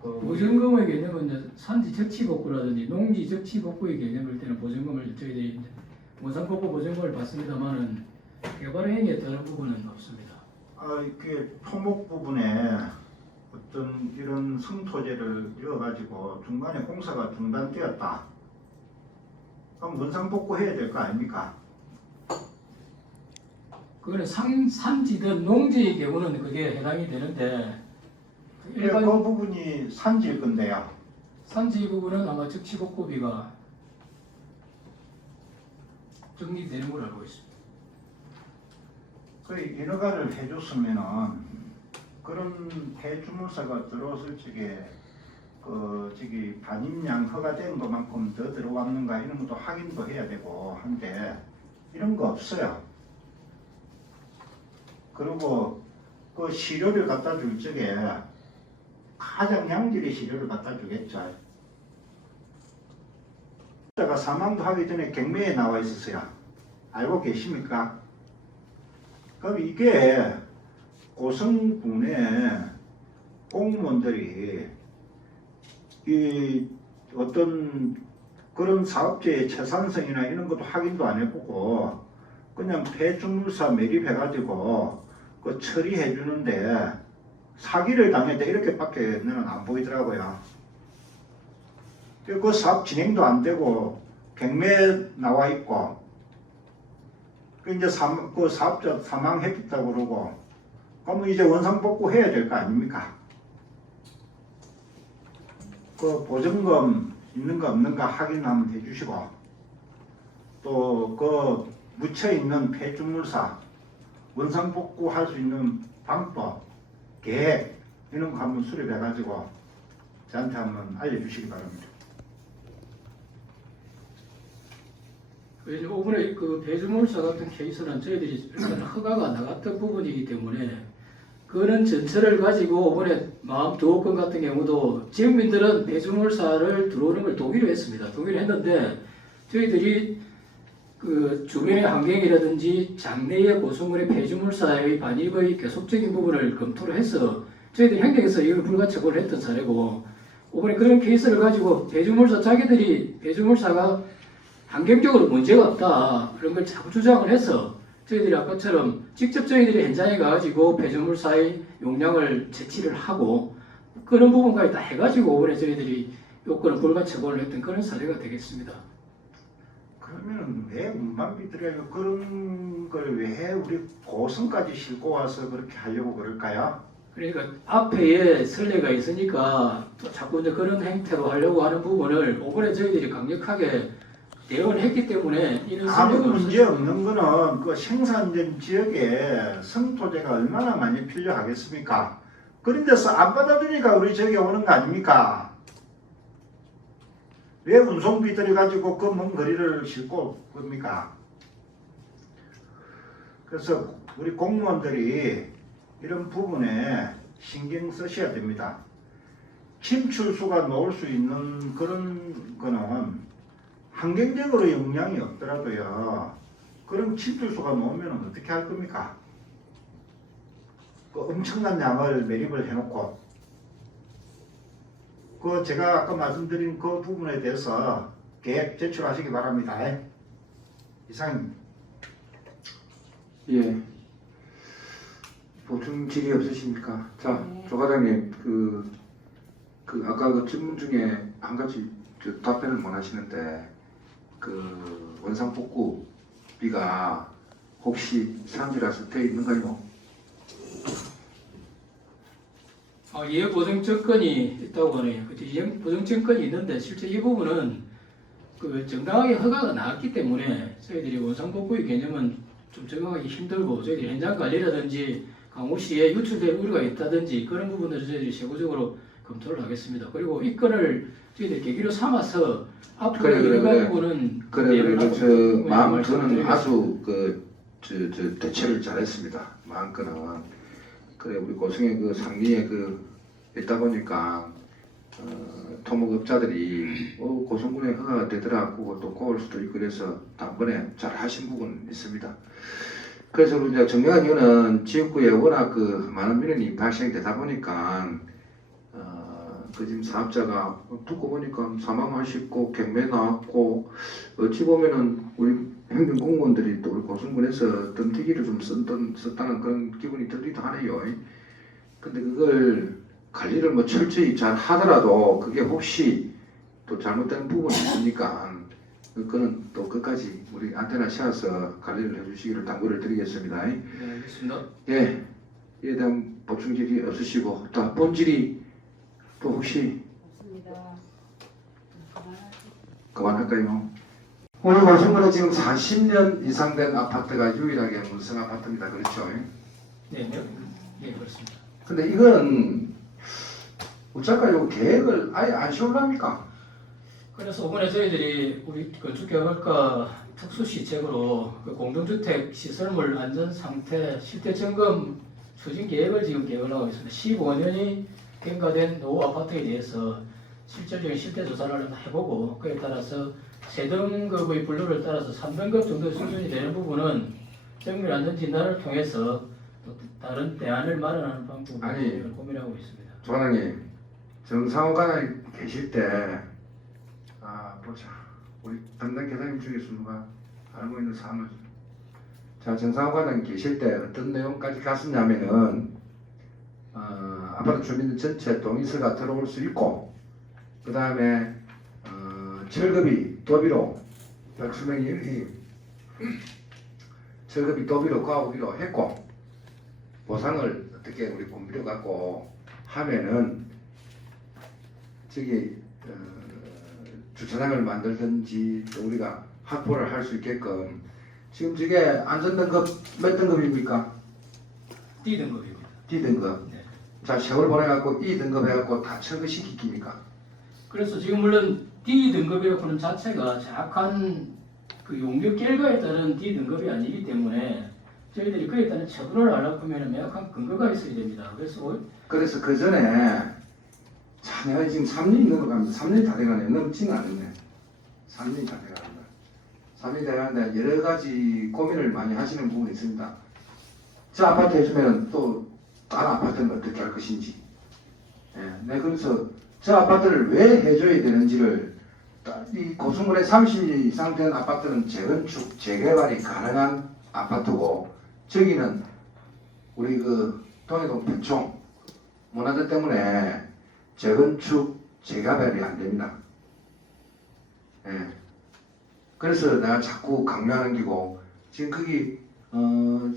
보증금의 개념은 이제 산지 적치복구라든지 농지 적치복구의 개념일 때는 보증금을 저희들이 이제 원상복구 보증금을 받습니다만은 개발 행위에 따른 부분은 없습니다. 이렇게 토목 부분에 어떤 이런 성토제를 이어가지고 중간에 공사가 중단되었다. 그럼 원상복구 해야 될 거 아닙니까? 그거는 산지든 농지의 경우는 그게 해당이 되는데 그 일반 부분이 산지일 건데요. 산지 부분은 아마 적치복구비가 정리되는 걸로 알고 있습니다. 그 인허가를 해줬으면은 그런 폐주물사가 들어왔을 적에 그 저기 반입량 허가된 것만큼 더 들어왔는가 이런 것도 확인도 해야 되고 한데 이런 거 없어요. 그리고 그 시료를 갖다 줄 적에 가장 양질의 시료를 갖다 주겠죠. 자가 사망도 하기 전에 경매에 나와 있었어요. 알고 계십니까? 그럼 이게 고성군의 공무원들이 이 어떤 그런 사업체의 채산성이나 이런 것도 확인도 안 해보고 그냥 폐주물사 매립해가지고 그 처리해 주는데 사기를 당했다 이렇게밖에 나는 안 보이더라고요. 그 사업 진행도 안 되고 경매에 나와 있고 그 이제 그 사업자 사망했다고 그러고 그러면 이제 원상복구 해야 될 거 아닙니까? 그 보증금 있는가 없는가 확인 한번 해주시고 또 그 묻혀 있는 폐주물사 원상복구 할 수 있는 방법, 계획 이런 거 한번 수립해 가지고 저한테 한번 알려주시기 바랍니다. 왜냐면 이번에 그 폐주물사 같은 케이스는 저희들이 일단 허가가 나갔던 부분이기 때문에 그런 전체를 가지고 이번에 마음도어권 같은 경우도 지역민들은 폐주물사를 들어오는 걸 동의를 했습니다. 동의를 했는데 저희들이 그 주변의 환경이라든지 장내의 고성군의 폐주물사의 반입의 계속적인 부분을 검토를 해서 저희들이 행정에서 이걸 불가처분을 했던 사례고 이번에 그런 케이스를 가지고 폐주물사 자기들이 폐주물사가 환경적으로 문제가 없다 그런 걸 자꾸 주장을 해서 저희들이 아까처럼 직접 저희들이 현장에 가가지고 폐주물사의 용량을 채취를 하고 그런 부분까지 다 해가지고 이번에 저희들이 요건을 불가처분을 했던 그런 사례가 되겠습니다. 그러면은 왜 운반비들에게 그런 걸 왜 우리 고성까지 싣고 와서 그렇게 하려고 그럴까요? 그러니까 앞에 선례가 있으니까 또 자꾸 이제 그런 행태로 하려고 하는 부분을 이번에 저희들이 강력하게 대응을 했기 때문에 이런 아무 선례가 문제 없었습니다. 없는 거는 그 생산된 지역에 성토제가 얼마나 많이 필요하겠습니까? 그런 데서 안 받아주니까 우리 저기 오는 거 아닙니까? 왜 운송비 들여가지고 그 먼 거리를 싣고 겁니까? 그래서 우리 공무원들이 이런 부분에 신경 쓰셔야 됩니다. 침출수가 놓을 수 있는 그런 거는 환경적으로 영향이 없더라도요. 그런 침출수가 놓으면 어떻게 할 겁니까? 그 엄청난 양을 매립을 해놓고 그 제가 아까 말씀드린 그 부분에 대해서 계획 제출하시기 바랍니다. 이상입니다. 예. 보충 질의 없으십니까? 자, 조 과장님, 아까 그 질문 중에 한 가지 답변을 못 하시는데, 그 원상복구비가 혹시 산지라서 되어 있는가요? 예 보증 조건이 있다고 하네요. 예 보증 조건이 있는데 실제 이 부분은 그 정당하게 허가가 나왔기 때문에 저희들이 원상복구의 개념은 좀 적용하기 힘들고 저희들이 현장 관리라든지 강호시에 유출될 우려가 있다든지 그런 부분들을 저희들이 세부적으로 검토를 하겠습니다. 그리고 이 건을 저희들이 계기로 삼아서 앞으로 이러한 부분은 마음 저는 아주 대처를 잘했습니다. 마음 거는 그래 우리 고성의 그 상리에 있다 보니까 토목업자들이 고성군에 허가가 되더라 하고 또 고올 수도 있고 그래서 단번에 잘 하신 부분은 있습니다. 그래서 우리 이제 정명한 이유는 지역구에 워낙 많은 민원이 발생되다 보니까 지금 사업자가 듣고 보니까 사망하셨고 경매 나왔고 어찌 보면은 우리 행정공무원들이 또 우리 고성군에서 덤태기를 좀 썼다는 그런 기분이 들기도 하네요. 근데 그걸 관리를 뭐 철저히 잘 하더라도 그게 혹시 또 잘못된 부분이 있으니까 그거는 또 끝까지 우리 안테나 씌워서 관리를 해주시기를 당부를 드리겠습니다. 네, 알겠습니다. 예, 이에 대한 보충 질의 없으시고 또 본질이 또 혹시 그만할까요? 오늘 보신 거는 지금 40년 이상 된 아파트가 유일하게 문성 아파트입니다. 그렇죠? 네, 네, 그렇습니다. 근데 이거는 어쩔까요? 계획을 아예 안 세울랍니까? 그래서 이번에 저희들이 우리 건축개발과 특수시책으로 공동주택 시설물 안전 상태 실태 점검 추진 계획을 지금 계획을 하고 있습니다. 15년이 경과된 노후 아파트에 대해서 실질적인 실태 조사를 한번 해보고 그에 따라서 세등급의 분류를 따라서 3등급 정도 수준이 되는 부분은 정밀 안전 진단을 통해서 또 다른 대안을 마련하는 방법을 고민하고 있습니다. 조 과장님, 정상호 과장님 계실 때 보자. 우리 담당 계장님 중에서 누가 알고 있는 사항을 자, 정상호 과장님 계실 때 어떤 내용까지 갔었냐면은 아파트 주민들 전체 동의서가 들어올 수 있고 그 다음에 철급이 도비로 백수명이 철급이 도비로 구하기로 했고 보상을 어떻게 우리 공비로 갖고 하면은 저기 주차장을 만들든지 또 우리가 확보를 할 수 있게끔 지금 저게 안전등급 몇 등급입니까? D등급입니다. D등급. 네. 자, 세월 보내갖고 E등급 해갖고 다 철거시키깁니까? 그래서 지금 물론 D등급이라고는 자체가 정확한 그 용역 결과에 따른 D등급이 아니기 때문에 저희들이 그에 따른 처분을 하려고 하면 명확한 근거가 있어야 됩니다. 그래서 그 전에 자, 내가 지금 3년이 넘어갑니다. 3년이 다 돼가네. 넘지는 않았네. 3년이 다 돼갑니다. 3년이 돼가는데 여러 가지 고민을 많이 하시는 부분이 있습니다. 저 아파트 해주면 또 다른 아파트는 어떻게 할 것인지. 예, 네, 그래서 저 아파트를 왜 해줘야 되는지를 이 고성군에 30년 이상 된 아파트는 재건축, 재개발이 가능한 아파트고 저기는 우리 동해동 편총 문화재 때문에 재건축 재개발이 안 됩니다. 예. 그래서 내가 자꾸 강조하는 기고 지금 거기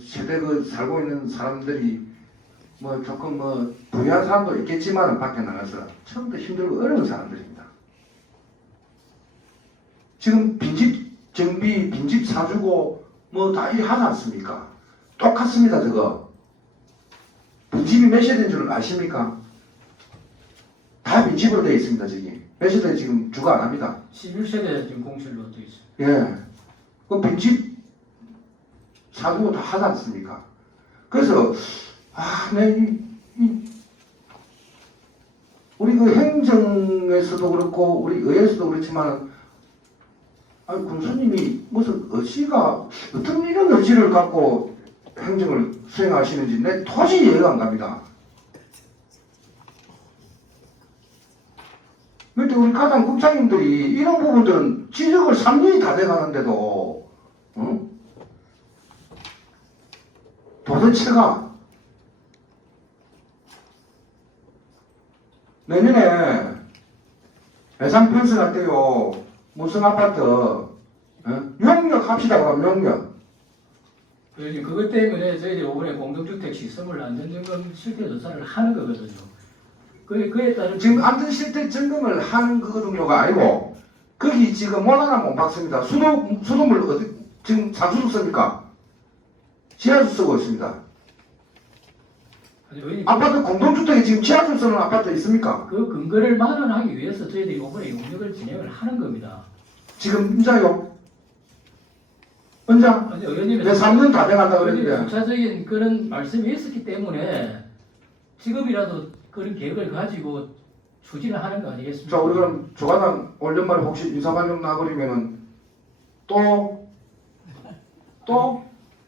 세대 그 살고 있는 사람들이 뭐 조금 뭐 부유한 사람도 있겠지만 밖에 나가서 처음부터 힘들고 어려운 사람들입니다. 지금 빈집 정비, 빈집 사주고 뭐 다 이렇게 하지 않습니까? 똑같습니다. 저거 빈집이 몇 세대인 줄 아십니까? 다 빈집으로 되어 있습니다. 저기 몇 세대 지금 주거 안 합니다. 11세대 지금 공실로 돼 있어요. 예, 그 빈집 사주고 다 하지 않습니까? 그래서 우리 그 행정에서도 그렇고 우리 의회에서도 그렇지만 군수님이 무슨 의지가 어떤 이런 의지를 갖고 행정을 수행하시는지 내 도저히 이해가 안 갑니다. 그런데 우리 가장 국장님들이 이런 부분들은 지적을 3년이 다 돼가는데도 도대체가 내년에 해상 펜스 갈때요 무슨 아파트 명령 합시다. 그럼 명령. 그래서 그것 때문에 저희들이 이번에 공동주택 시설물 안전점검 실태 조사를 하는 거거든요. 그에 따른 지금 안전실태 점검을 하는 거거든요가 아니고 거기 지금 모나나 못 박습니다. 수돗물 어디 지금 산수도 씁니까? 지하수 쓰고 있습니다. 아파트 공동주택에 지금 지하수 쓰는 아파트 있습니까? 그 근거를 마련하기 위해서 저희들이 이번에 용역을 진행을 하는 겁니다. 지금 인자요? 혼자? 아니, 의원님이 내 3년 다 돼간다고 그랬는데 구체적인 그런 말씀이 있었기 때문에 지금이라도 그런 계획을 가지고 추진을 하는 거 아니겠습니까? 자 우리 그럼 조과장 올 연말에 혹시 인사반영 나버리면은 또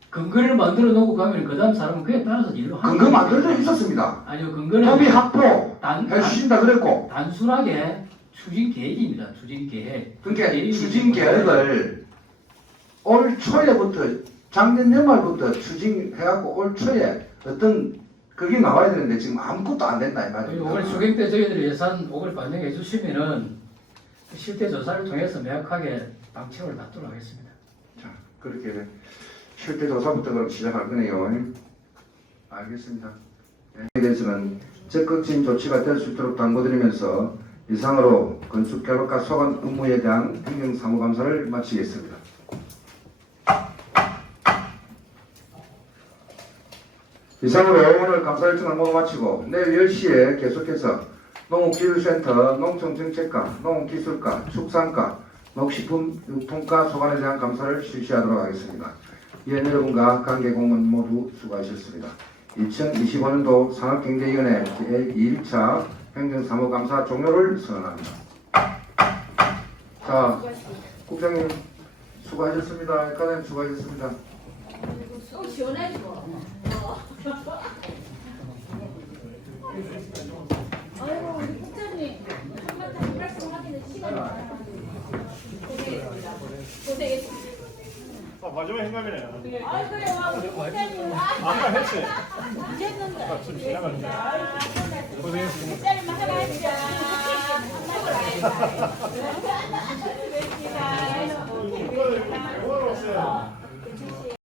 근거를 만들어 놓고 가면 그 다음 사람은 그에 따라서 일로 하는 근거 겁니다. 만들어져 있었습니다. 아니요, 근거는 토비 확보 단, 해주신다 그랬고 단순하게 추진 계획입니다. 추진 계획. 그러니까 추진 계획을 올 초에부터 작년 연말부터 추진해갖고 올 초에 어떤 그게 나와야 되는데 지금 아무것도 안 된다 이 말입니다. 오늘 추경 때 저희들이 예산 5월 반영해 주시면은 실태 조사를 통해서 명확하게 방침을 받도록 하겠습니다. 자 그렇게 실태 조사부터 그럼 시작할 거네요. 알겠습니다. 에 대해서는 적극적인 조치가 될 수 있도록 당부드리면서 이상으로 건축 결과과 소관 의무에 대한 행정사무감사를 마치겠습니다. 이상으로 오늘 감사 일정을 모두 마치고 내일 10시에 계속해서 농업기술센터, 농촌정책과, 농업기술과, 축산과, 농식품 유통과 소관에 대한 감사를 실시하도록 하겠습니다. 이에 여러분과 관계공무원 모두 수고하셨습니다. 2025년도 산업경제위원회 제2일차 행정사무감사 종료를 선언합니다. 자, 국장님 수고하셨습니다. 과장님 수고하셨습니다. 아이고 우리 국장님 정말 다 말씀하기는 시간이 많아요. 고생했습니다. 마지막 행감이네. 아 그래요. 우리 국장님 아까 했지. 이제는 좀 지나갔는데. 고생했습니다. 국장님 하나 하자.